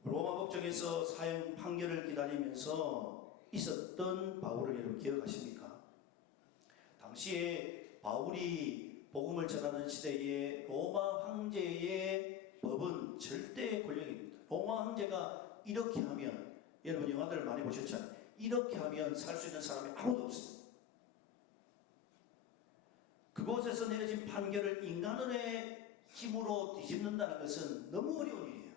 로마 법정에서 사형 판결을 기다리면서 있었던 바울을 여러분 기억하십니까? 당시에 바울이 복음을 전하는 시대에 로마 황제의 법은 절대 권력입니다. 로마 황제가 이렇게 하면, 여러분 영화들을 많이 보셨잖아요. 이렇게 하면 살 수 있는 사람이 아무도 없습니다. 그곳에서 내려진 판결을 인간의 힘으로 뒤집는다는 것은 너무 어려운 일이에요.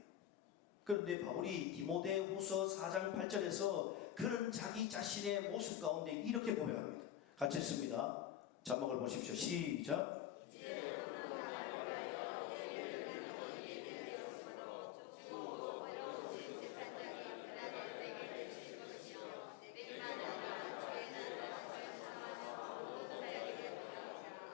그런데 바울이 디모데후서 4장 8절에서 그런 자기 자신의 모습 가운데 이렇게 고백합니다. 같이 읽습니다. 자막을 보십시오. 시작.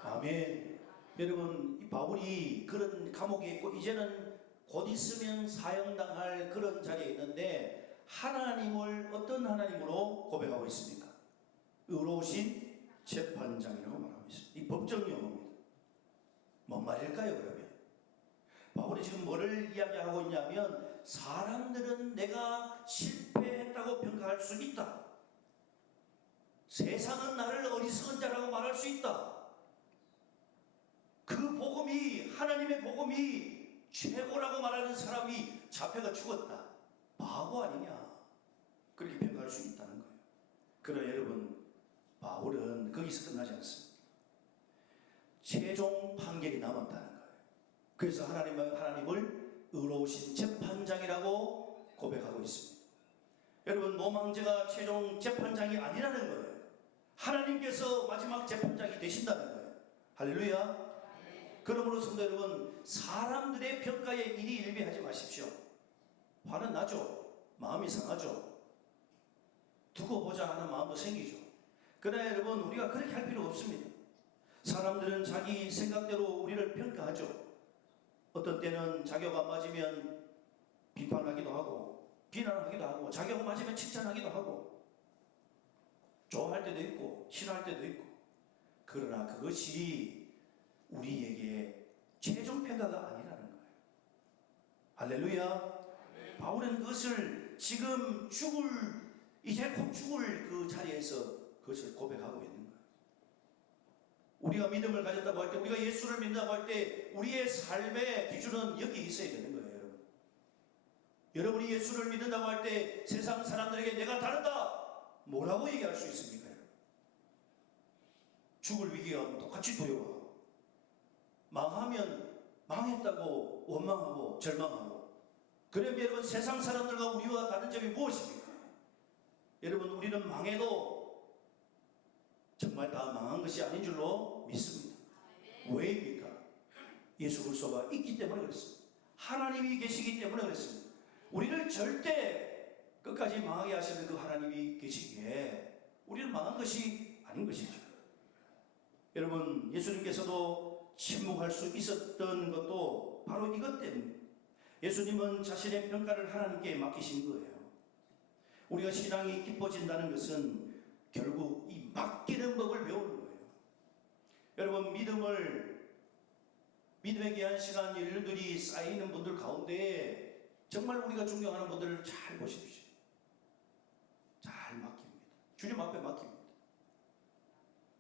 아멘. 여러분, 바울이 그런 감옥에 있고 이제는 곧 있으면 사형당할 그런 자리에 있는데 하나님을 어떤 하나님으로 고백하고 있습니까? 의로우신 재판장이라고 말하고 있습니다. 이 법정 용어입니다. 뭔 말일까요, 그러면? 바울이 지금 뭐를 이야기하고 있냐면 사람들은 내가 실패했다고 평가할 수 있다. 세상은 나를 어리석은 자라고 말할 수 있다. 그 복음이, 하나님의 복음이 최고라고 말하는 사람이 잡혀가 죽었다. 바보 아니냐? 그렇게 평가할 수 있다는 거예요. 그러나 여러분, 바울은 거기서 끝나지 않습니다. 최종 판결이 남았다는 거예요. 그래서 하나님을 의로우신 재판장이라고 고백하고 있습니다. 여러분, 로마황제가 최종 재판장이 아니라는 거예요. 하나님께서 마지막 재판장이 되신다는 거예요. 할렐루야. 그러므로 성도 여러분, 사람들의 평가에 일이 일비하지 마십시오. 화는 나죠. 마음이 상하죠. 두고 보자 하는 마음도 생기죠. 그러나 여러분, 우리가 그렇게 할 필요가 없습니다. 사람들은 자기 생각대로 우리를 평가하죠. 어떤 때는 자격 안 맞으면 비판하기도 하고 비난하기도 하고, 자격 맞으면 칭찬하기도 하고, 좋아할 때도 있고 싫어할 때도 있고. 그러나 그것이 우리에게 최종 평가가 아니라는 거예요. 할렐루야. 바울은 그것을 지금 이제 곧 죽을 그 자리에서 그것을 고백하고 있는 거예요. 우리가 믿음을 가졌다고 할 때, 우리가 예수를 믿는다고 할 때 우리의 삶의 기준은 여기 있어야 되는 거예요. 여러분, 여러분이 예수를 믿는다고 할 때 세상 사람들에게 내가 다르다 뭐라고 얘기할 수 있습니까? 죽을 위기가 오면 똑같이 두려워하고, 망하면 망했다고 원망하고 절망하고. 그러면 여러분, 세상 사람들과 우리와 다른 점이 무엇입니까? 여러분, 우리는 망해도 정말 다 망한 것이 아닌 줄로 믿습니다. 왜입니까? 예수 그리스도가 있기 때문에 그렇습니다. 하나님이 계시기 때문에 그렇습니다. 우리를 절대 끝까지 망하게 하시는 그 하나님이 계시기에 우리는 망한 것이 아닌 것이죠. 여러분, 예수님께서도 침묵할 수 있었던 것도 바로 이것 때문에 예수님은 자신의 평가를 하나님께 맡기신 거예요. 우리가 신앙이 깊어진다는 것은 결국 이 맡기는 법을 배우는 거예요. 여러분, 믿음을 믿음의 귀한 시간 일들이 쌓이는 분들 가운데 정말 우리가 존경하는 분들을 잘 보십시오. 잘 맡깁니다. 주님 앞에 맡깁니다.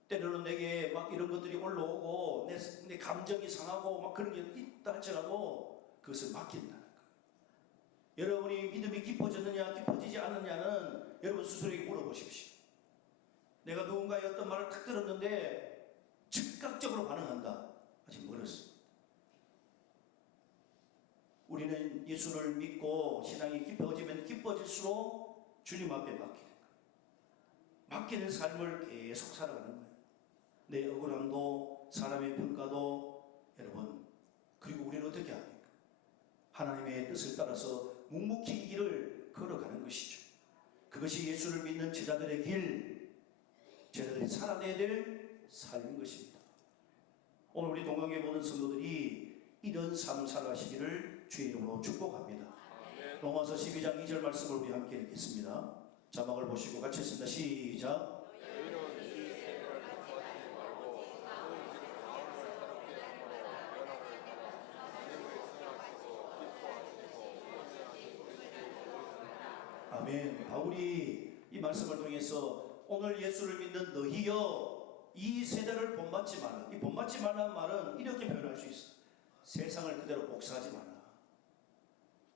때로는 내게 막 이런 것들이 올라오고 내 감정이 상하고 막 그런 게 있다 할지라도 그것을 맡긴다는 거예요. 여러분이 믿음이 깊어졌느냐 깊어지지 않느냐는 여러분 스스로에게 물어보십시오. 내가 누군가의 어떤 말을 탁 들었는데 즉각적으로 반응한다. 아직 멀었습니다. 우리는 예수를 믿고 신앙이 깊어지면 깊어질수록 주님 앞에 맡기는 거예요. 맡기는 삶을 계속 살아가는 거예요. 내 억울함도 사람의 평가도 여러분, 그리고 우리는 어떻게 합니까? 하나님의 뜻을 따라서 묵묵히 이 길을 걸어가는 것이죠. 그것이 예수를 믿는 제자들의 길, 제자들이 살아내야 될 삶인 것입니다. 오늘 우리 동강교회 모든 성도들이 이런 삶 살아가시기를 주의 이름으로 축복합니다. 로마서 12장 2절 말씀을 우리 함께 읽겠습니다. 자막을 보시고 같이 읽습니다. 시작. 아멘. 바울이 이 말씀을 통해서 오늘 예수를 믿는 너희여 이 세대를 본받지 말라. 이 본받지 말라는 말은 이렇게 표현할 수 있어. 세상을 그대로 복사하지 말라.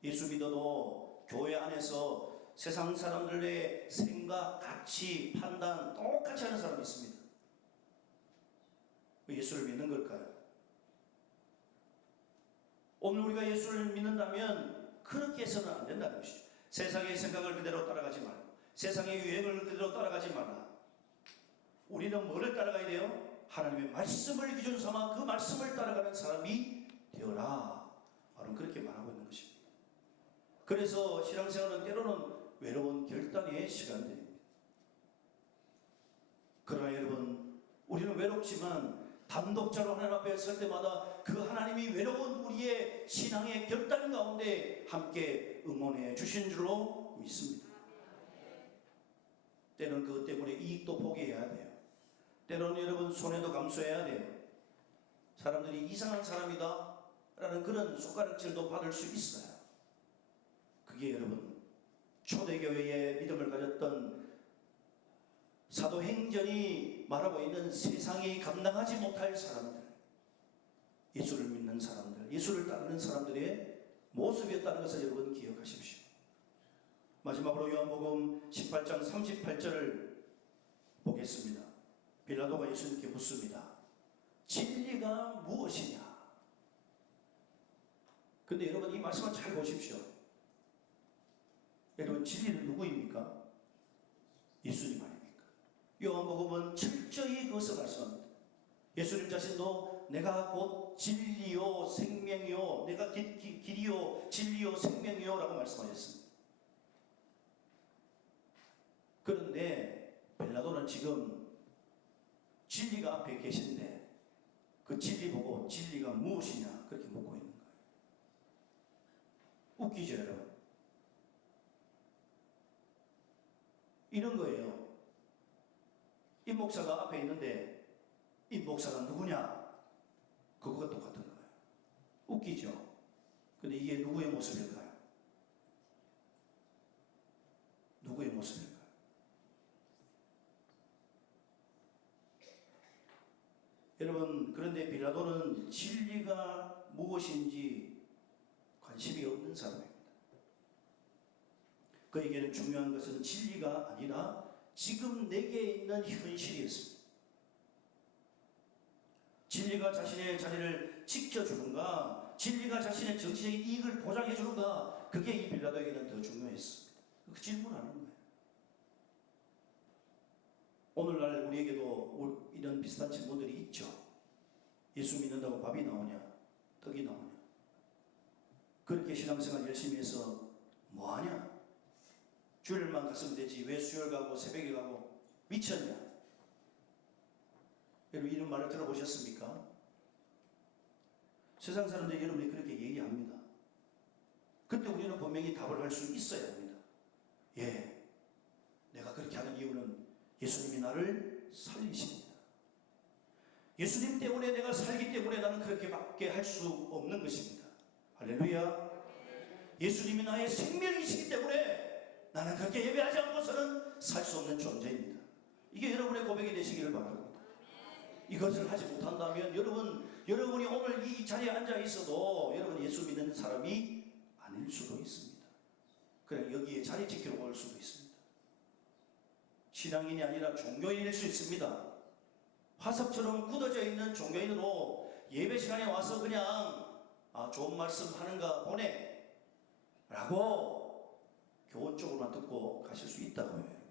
예수 믿어도 교회 안에서 세상 사람들의 생각, 가치, 판단 똑같이 하는 사람이 있습니다. 왜 예수를 믿는 걸까요? 오늘 우리가 예수를 믿는다면 그렇게 해서는 안 된다는 것이죠. 세상의 생각을 그대로 따라가지 말고 세상의 유행을 그대로 따라가지 말라. 우리는 뭐를 따라가야 돼요? 하나님의 말씀을 기준 삼아 그 말씀을 따라가는 사람이 되어라. 바로 그렇게 말하고 있는 것입니다. 그래서 신앙생활은 때로는 외로운 결단의 시간들입니다. 그러나 여러분, 우리는 외롭지만 단독자로 하나님 앞에 설 때마다 그 하나님이 외로운 우리의 신앙의 결단 가운데 함께 응원해 주신 줄로 믿습니다. 때로는 그것 때문에 이익도 포기해야 돼요. 때로는 여러분 손해도 감수해야 돼요. 사람들이 이상한 사람이다 라는 그런 손가락질도 받을 수 있어요. 그게 여러분 초대교회의 믿음을 가졌던 사도행전이 말하고 있는 세상이 감당하지 못할 사람들, 예수를 믿는 사람들, 예수를 따르는 사람들의 모습이었다는 것을 여러분 기억하십시오. 마지막으로 요한복음 18장 38절을 보겠습니다. 빌라도가 예수님께 묻습니다. 진리가 무엇이냐? 근데 여러분 이 말씀을 잘 보십시오. 여러분 진리는 누구입니까? 예수님 아닙니까? 요한복음은 철저히 그것을 말씀합니다. 예수님 자신도 내가 곧 진리요 생명이요, 내가 길이요 진리요 생명이요 라고 말씀하셨습니다. 그런데 빌라도는 지금 진리가 앞에 계신데 그 진리 보고 진리가 무엇이냐 그렇게 묻고 있는 거예요. 웃기죠 여러분? 이런 거예요. 이 목사가 앞에 있는데 이 목사가 누구냐? 그거가 똑같은 거예요. 웃기죠? 근데 이게 누구의 모습일까요? 누구의 모습일까요? 여러분, 그런데 빌라도는 진리가 무엇인지 관심이 없는 사람입니다. 그에게는 중요한 것은 진리가 아니라 지금 내게 있는 현실이었습니다. 진리가 자신의 자리를 지켜주는가, 진리가 자신의 정치적인 이익을 보장해주는가, 그게 이 빌라도에게는 더 중요했습니다. 그 질문하는 거예요. 오늘날 우리에게도 이런 비슷한 질문들이 있죠. 예수 믿는다고 밥이 나오냐? 떡이 나오냐? 그렇게 신앙생활 열심히 해서 뭐하냐? 주일만 갔으면 되지 왜 수요일 가고 새벽에 가고 미쳤냐? 여러분 이런 말을 들어보셨습니까? 세상 사람들이 여러분이 그렇게 얘기합니다. 그때 우리는 분명히 답을 할 수 있어야 합니다. 예, 내가 그렇게 하는 이유는 예수님이 나를 살리십니다. 예수님 때문에 내가 살기 때문에 나는 그렇게밖에 할 수 없는 것입니다. 할렐루야. 예수님이 나의 생명이시기 때문에 나는 그렇게 예배하지 않고서는 살 수 없는 존재입니다. 이게 여러분의 고백이 되시기를 바랍니다. 이것을 하지 못한다면 여러분이 오늘 이 자리에 앉아 있어도 여러분 예수 믿는 사람이 아닐 수도 있습니다. 그냥 여기에 자리 지키러 올 수도 있습니다. 신앙인이 아니라 종교인일 수 있습니다. 화석처럼 굳어져 있는 종교인으로 예배 시간에 와서 그냥 좋은 말씀 하는가 보네 라고 교훈 쪽으로만 듣고 가실 수 있다고요.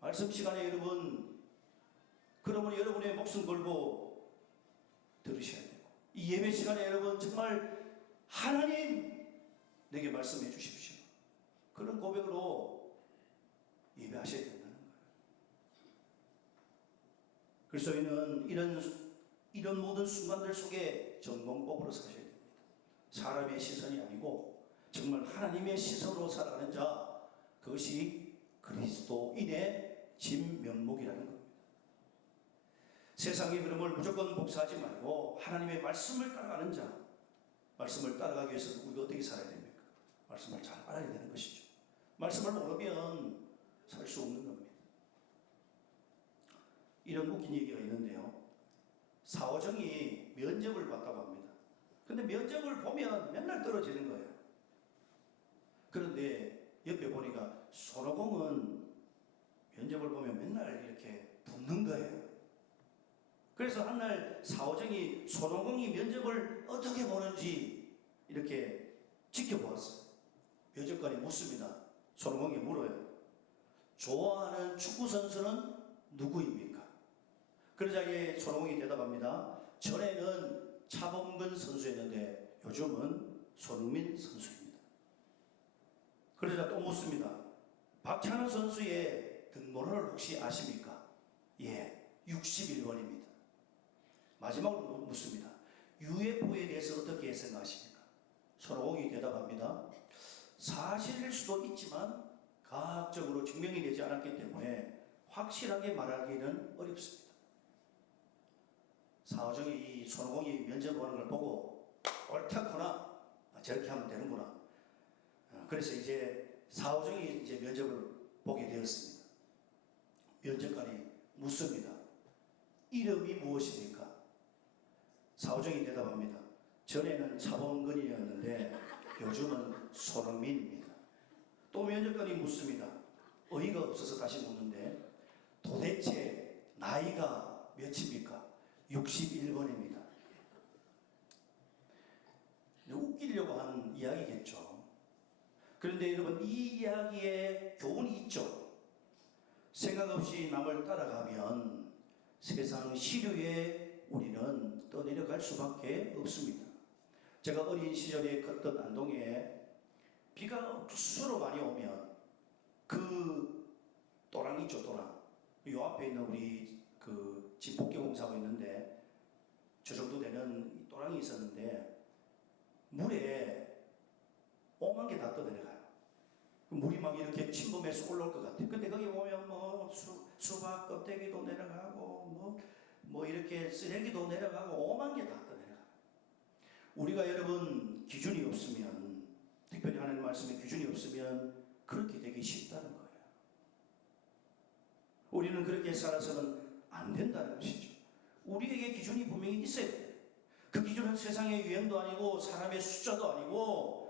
말씀 시간에 여러분, 그러면 여러분의 목숨 걸고 들으셔야 되고, 이 예배 시간에 여러분 정말 하나님 내게 말씀해 주십시오. 그런 고백으로 예배하셔야 된다는 거예요. 그리스도인은 이런 모든 순간들 속에 전공법으로 사셔야 됩니다. 사람의 시선이 아니고 정말 하나님의 시선으로 살아가는 자, 그것이 그리스도인의 진면목이라는 겁니다. 세상의 흐름을 무조건 복사하지 말고 하나님의 말씀을 따라가는 자, 말씀을 따라가기 위해서 우리가 어떻게 살아야 됩니까? 말씀을 잘 알아야 되는 것이죠. 말씀을 모르면 살 수 없는 겁니다. 이런 웃긴 얘기가 있는데요. 사오정이 면접을 봤다고 합니다. 근데 면접을 보면 맨날 떨어지는 거예요. 그런데 옆에 보니까 손오공은 면접을 보면 맨날 이렇게 붙는 거예요. 그래서 한날 사오정이 손오공이 면접을 어떻게 보는지 이렇게 지켜보았어요. 면접관이 묻습니다. 손오공이 물어요. 좋아하는 축구 선수는 누구입니까? 그러자 손오공이 대답합니다. 전에는 차범근 선수였는데 요즘은 손흥민 선수입니다. 그러자 또 묻습니다. 박찬호 선수의 등번호를 혹시 아십니까? 예, 61번입니다. 마지막으로 묻습니다. UFO에 대해서 어떻게 생각하십니까? 손오공이 대답합니다. 사실일 수도 있지만 과학적으로 증명이 되지 않았기 때문에 확실하게 말하기는 어렵습니다. 사오정이 이 손오공이 면접하는 걸 보고 옳다구나, 저렇게 하면 되는구나. 그래서 이제 사오정이 이제 면접을 보게 되었습니다. 면접관이 묻습니다. 이름이 무엇입니까? 사오정이 대답합니다. 전에는 차범근이었는데 요즘은 손흥민입니다. 또 면접관이 묻습니다. 어이가 없어서 다시 묻는데 도대체 나이가 몇입니까? 61번입니다. 웃기려고 하는 이야기겠죠. 그런데 여러분, 이 이야기에 교훈이 있죠. 생각 없이 남을 따라가면 세상 시류에 우리는 떠내려갈 수밖에 없습니다. 제가 어린 시절에 컸던 안동에 비가 억수로 많이 오면 그 또랑 있죠, 또랑. 요 앞에 있는 우리 그 집복개 공사하고 있는데 저 정도 되는 또랑이 있었는데 물에 5만 개 다 떠내려가요. 물이 막 이렇게 침범해서 올라올 것 같아요. 근데 거기 보면 뭐 수박 껍데기도 내려가고 뭐 이렇게 쓰레기도 내려가고 5만 개 다 떠내려가요. 우리가 여러분 기준이 없으면, 특별히 하나님 말씀에 기준이 없으면 그렇게 되기 쉽다는 거예요. 우리는 그렇게 살아서는 안 된다는 것이죠. 우리에게 기준이 분명히 있어야 돼요. 그 기준은 세상의 유행도 아니고 사람의 숫자도 아니고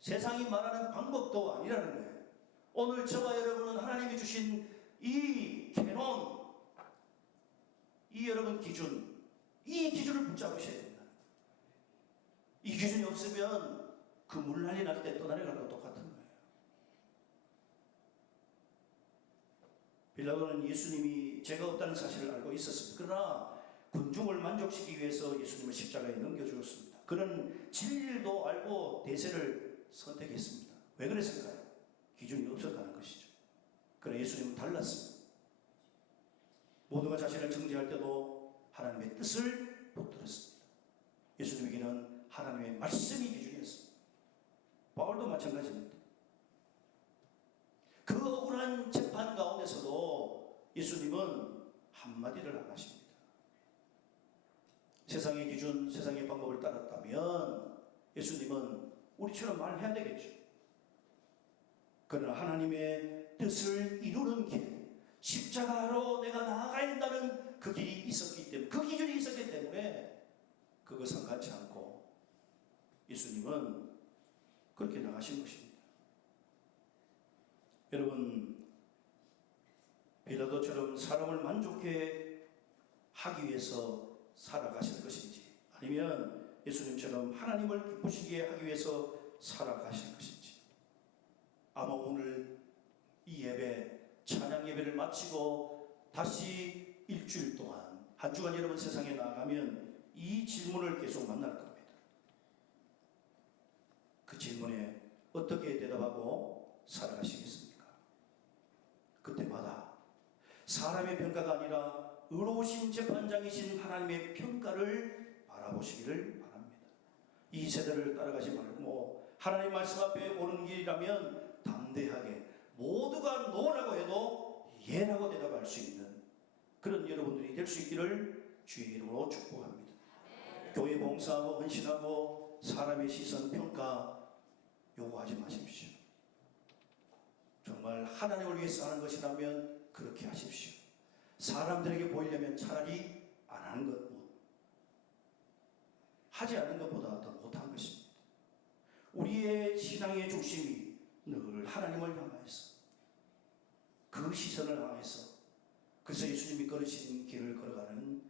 세상이 말하는 방법도 아니라는 거예요. 오늘 저와 여러분은 하나님이 주신 이 캐논, 이 여러분 기준, 이 기준을 붙잡으셔야 됩니다. 이 기준이 없으면 그 물난리 날 때 떠나려갈 것 똑같은 거예요. 빌라도는 예수님이 죄가 없다는 사실을 알고 있었습니다. 그러나 군중을 만족시키기 위해서 예수님을 십자가에 넘겨주었습니다. 그는 진리도 알고 대세를 선택했습니다. 왜 그랬을까요? 기준이 없었다는 것이죠. 그러나 예수님은 달랐습니다. 모두가 자신을 정죄할 때도 하나님의 뜻을 붙들었습니다. 예수님에게는 하나님의 말씀이 기준이었습니다. 바울도 마찬가지입니다. 그 억울한 재판 가운데서도 예수님은 한마디를 안 하십니다. 세상의 기준, 세상의 방법을 따랐다면 예수님은 우리처럼 말해야 되겠죠. 그러나 하나님의 뜻을 이루는 길, 십자가로 내가 나아가야 한다는 그 길이 있었기 때문에, 그 기준이 있었기 때문에 그거 상관치 않고 예수님은 그렇게 나가신 것입니다. 여러분, 빌라도처럼 사람을 만족해 하기 위해서 살아가실 것인지, 아니면 예수님처럼 하나님을 기쁘시게 하기 위해서 살아가실 것인지, 아마 오늘 이 예배, 찬양 예배를 마치고 다시 일주일 동안, 한 주간 여러분 세상에 나가면 이 질문을 계속 만날 겁니다. 그 질문에 어떻게 대답하고 살아가시겠습니까? 그때마다 사람의 평가가 아니라 의로우신 재판장이신 하나님의 평가를 바라보시기를 바랍니다. 이 세대를 따라가지 말고 하나님 말씀 앞에 오는 길이라면 담대하게 모두가 노라고 해도 예라고 대답할 수 있는 그런 여러분들이 될 수 있기를 주의 이름으로 축복합니다. 교회 봉사하고 헌신하고 사람의 시선 평가 요구하지 마십시오. 정말 하나님을 위해서 하는 것이라면 그렇게 하십시오. 사람들에게 보이려면 차라리 안 하는 것, 하지 않은 것보다 더 못한 것입니다. 우리의 신앙의 중심이 늘 하나님을 향하여서, 그 시선을 향해서, 그래서 예수님이 걸으신 길을 걸어가는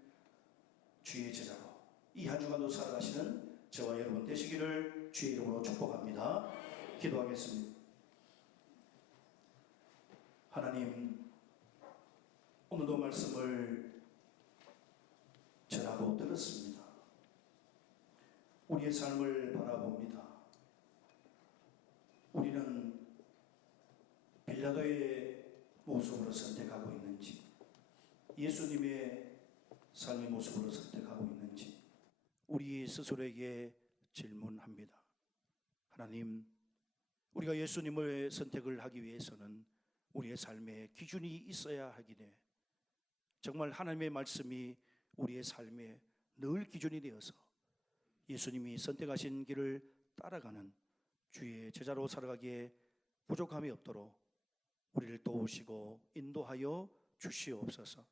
주의 제자로 이 한 주간도 살아가시는 저와 여러분 되시기를 주의 이름으로 축복합니다. 기도하겠습니다. 하나님, 오늘도 말씀을 전하고 들었습니다. 우리의 삶을 바라봅니다. 우리는 빌라도의 모습으로 선택하고 있는지, 예수님의 삶의 모습으로 선택하고 있는지 우리 스스로에게 질문합니다. 하나님, 우리가 예수님을 선택을 하기 위해서는 우리의 삶에 기준이 있어야 하기에 정말 하나님의 말씀이 우리의 삶에 늘 기준이 되어서 예수님이 선택하신 길을 따라가는 주의 제자로 살아가기에 부족함이 없도록 우리를 도우시고 인도하여 주시옵소서.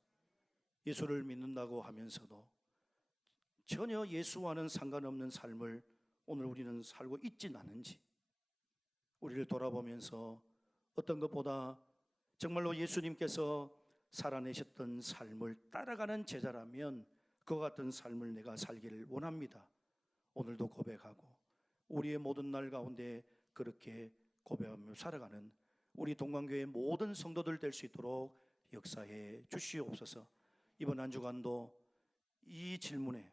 예수를 믿는다고 하면서도 전혀 예수와는 상관없는 삶을 오늘 우리는 살고 있진 않은지 우리를 돌아보면서 어떤 것보다 정말로 예수님께서 살아내셨던 삶을 따라가는 제자라면 그와 같은 삶을 내가 살기를 원합니다. 오늘도 고백하고 우리의 모든 날 가운데 그렇게 고백하며 살아가는 우리 동관교회 모든 성도들 될 수 있도록 역사해 주시옵소서. 이번 한 주간도 이 질문에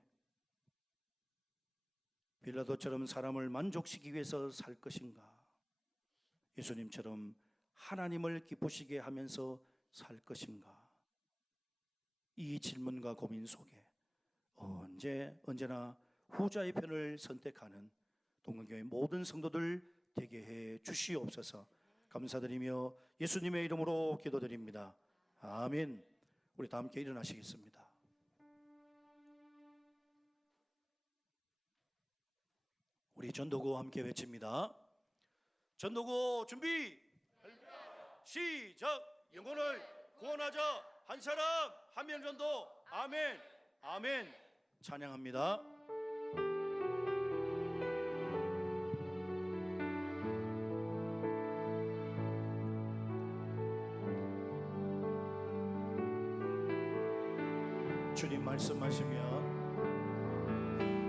빌라도처럼 사람을 만족시키기 위해서 살 것인가, 예수님처럼 하나님을 기쁘시게 하면서 살 것인가, 이 질문과 고민 속에 언제나 후자의 편을 선택하는 동관교회 모든 성도들 되게 해 주시옵소서. 감사드리며 예수님의 이름으로 기도드립니다. 아멘. 우리 다 함께 일어나시겠습니다. 우리 전도구 함께 외칩니다. 전도구 준비 시작. 영혼을 구원하자. 한 사람 한 명 전도. 아멘. 아멘. 찬양합니다. 주님 말씀하시면,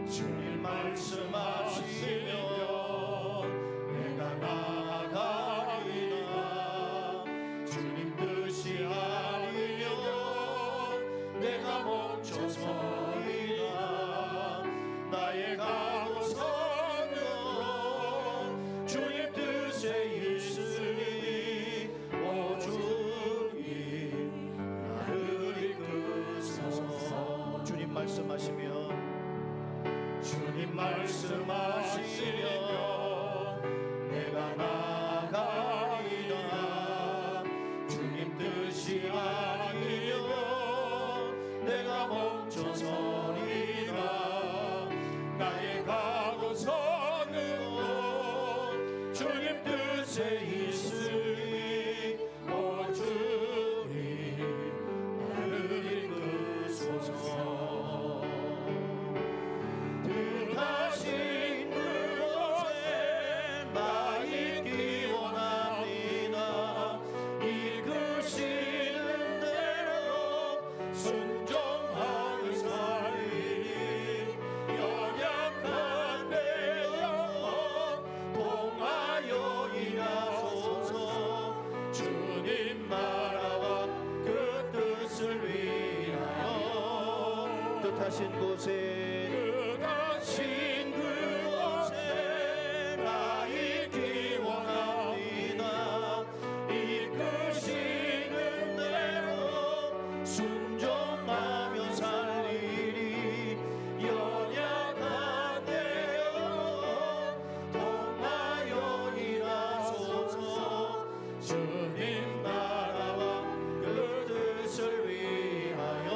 주님 말씀하시면 내가 나아가리라. 주님 뜻이 아니면 내가 멈춰서리라. 나의 가고서는 주님 뜻에 있으니 오 주님 나를 이끄소서. 주님 말씀하시면, 주님 말씀하시면 내가 나아가리라. 주님 뜻이 아니면 내가 멈춰서리라. 뜻하신 곳에 뜻하신 그곳에 나 있기 원합니다. 이끄시는 대로 순종하며 살리리. 연약한 대여 통하여 일하소서. 주님 나라와 그 뜻을 위하여.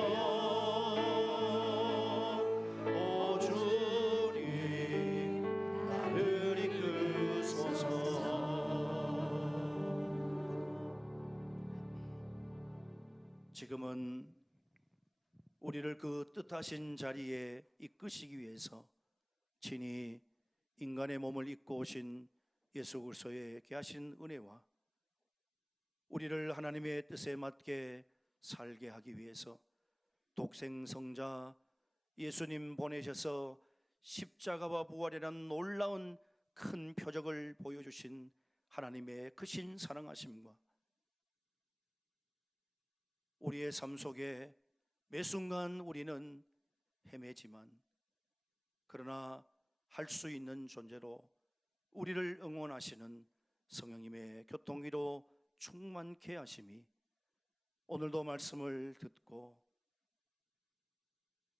오 주님 나를 이끄소서. 지금은 우리를 그 뜻하신 자리에 이끄시기 위해서 친히 인간의 몸을 입고 오신 예수 그리스도의 귀하신 은혜와 우리를 하나님의 뜻에 맞게 살게 하기 위해서 독생성자 예수님 보내셔서 십자가와 부활이라는 놀라운 큰 표적을 보여주신 하나님의 크신 사랑하심과 우리의 삶 속에 매 순간 우리는 헤매지만 그러나 할 수 있는 존재로 우리를 응원하시는 성령님의 교통기로 충만케 하심이 오늘도 말씀을 듣고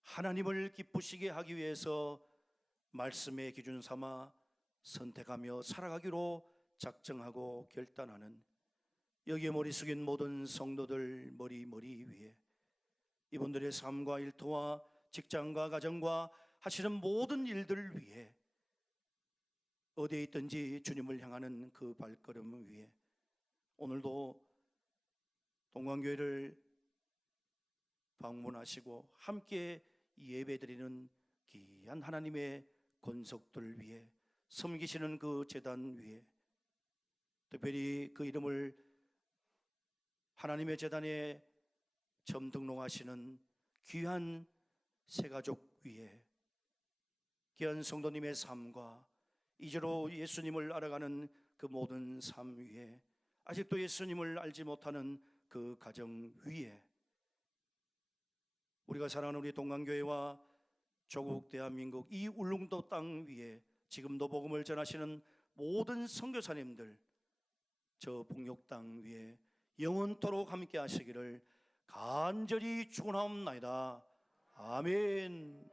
하나님을 기쁘시게 하기 위해서 말씀의 기준 삼아 선택하며 살아가기로 작정하고 결단하는 여기에 머리 숙인 모든 성도들 머리 위에 이분들의 삶과 일터와 직장과 가정과 하시는 모든 일들 위에 어디에 있든지 주님을 향하는 그 발걸음 위에 오늘도 동광교회를 방문하시고 함께 예배드리는 귀한 하나님의 권속들 위에 섬기시는 그 제단 위에 특별히 그 이름을 하나님의 제단에 점 등록하시는 귀한 새가족 위에 귀한 성도님의 삶과 이제로 예수님을 알아가는 그 모든 삶 위에 아직도 예수님을 알지 못하는 그 가정 위에 우리가 사랑하는 우리 동강교회와 조국 대한민국 이 울릉도 땅 위에 지금도 복음을 전하시는 모든 선교사님들 저 북녘 땅 위에 영원토록 함께 하시기를 간절히 축원하옵나이다. 아멘.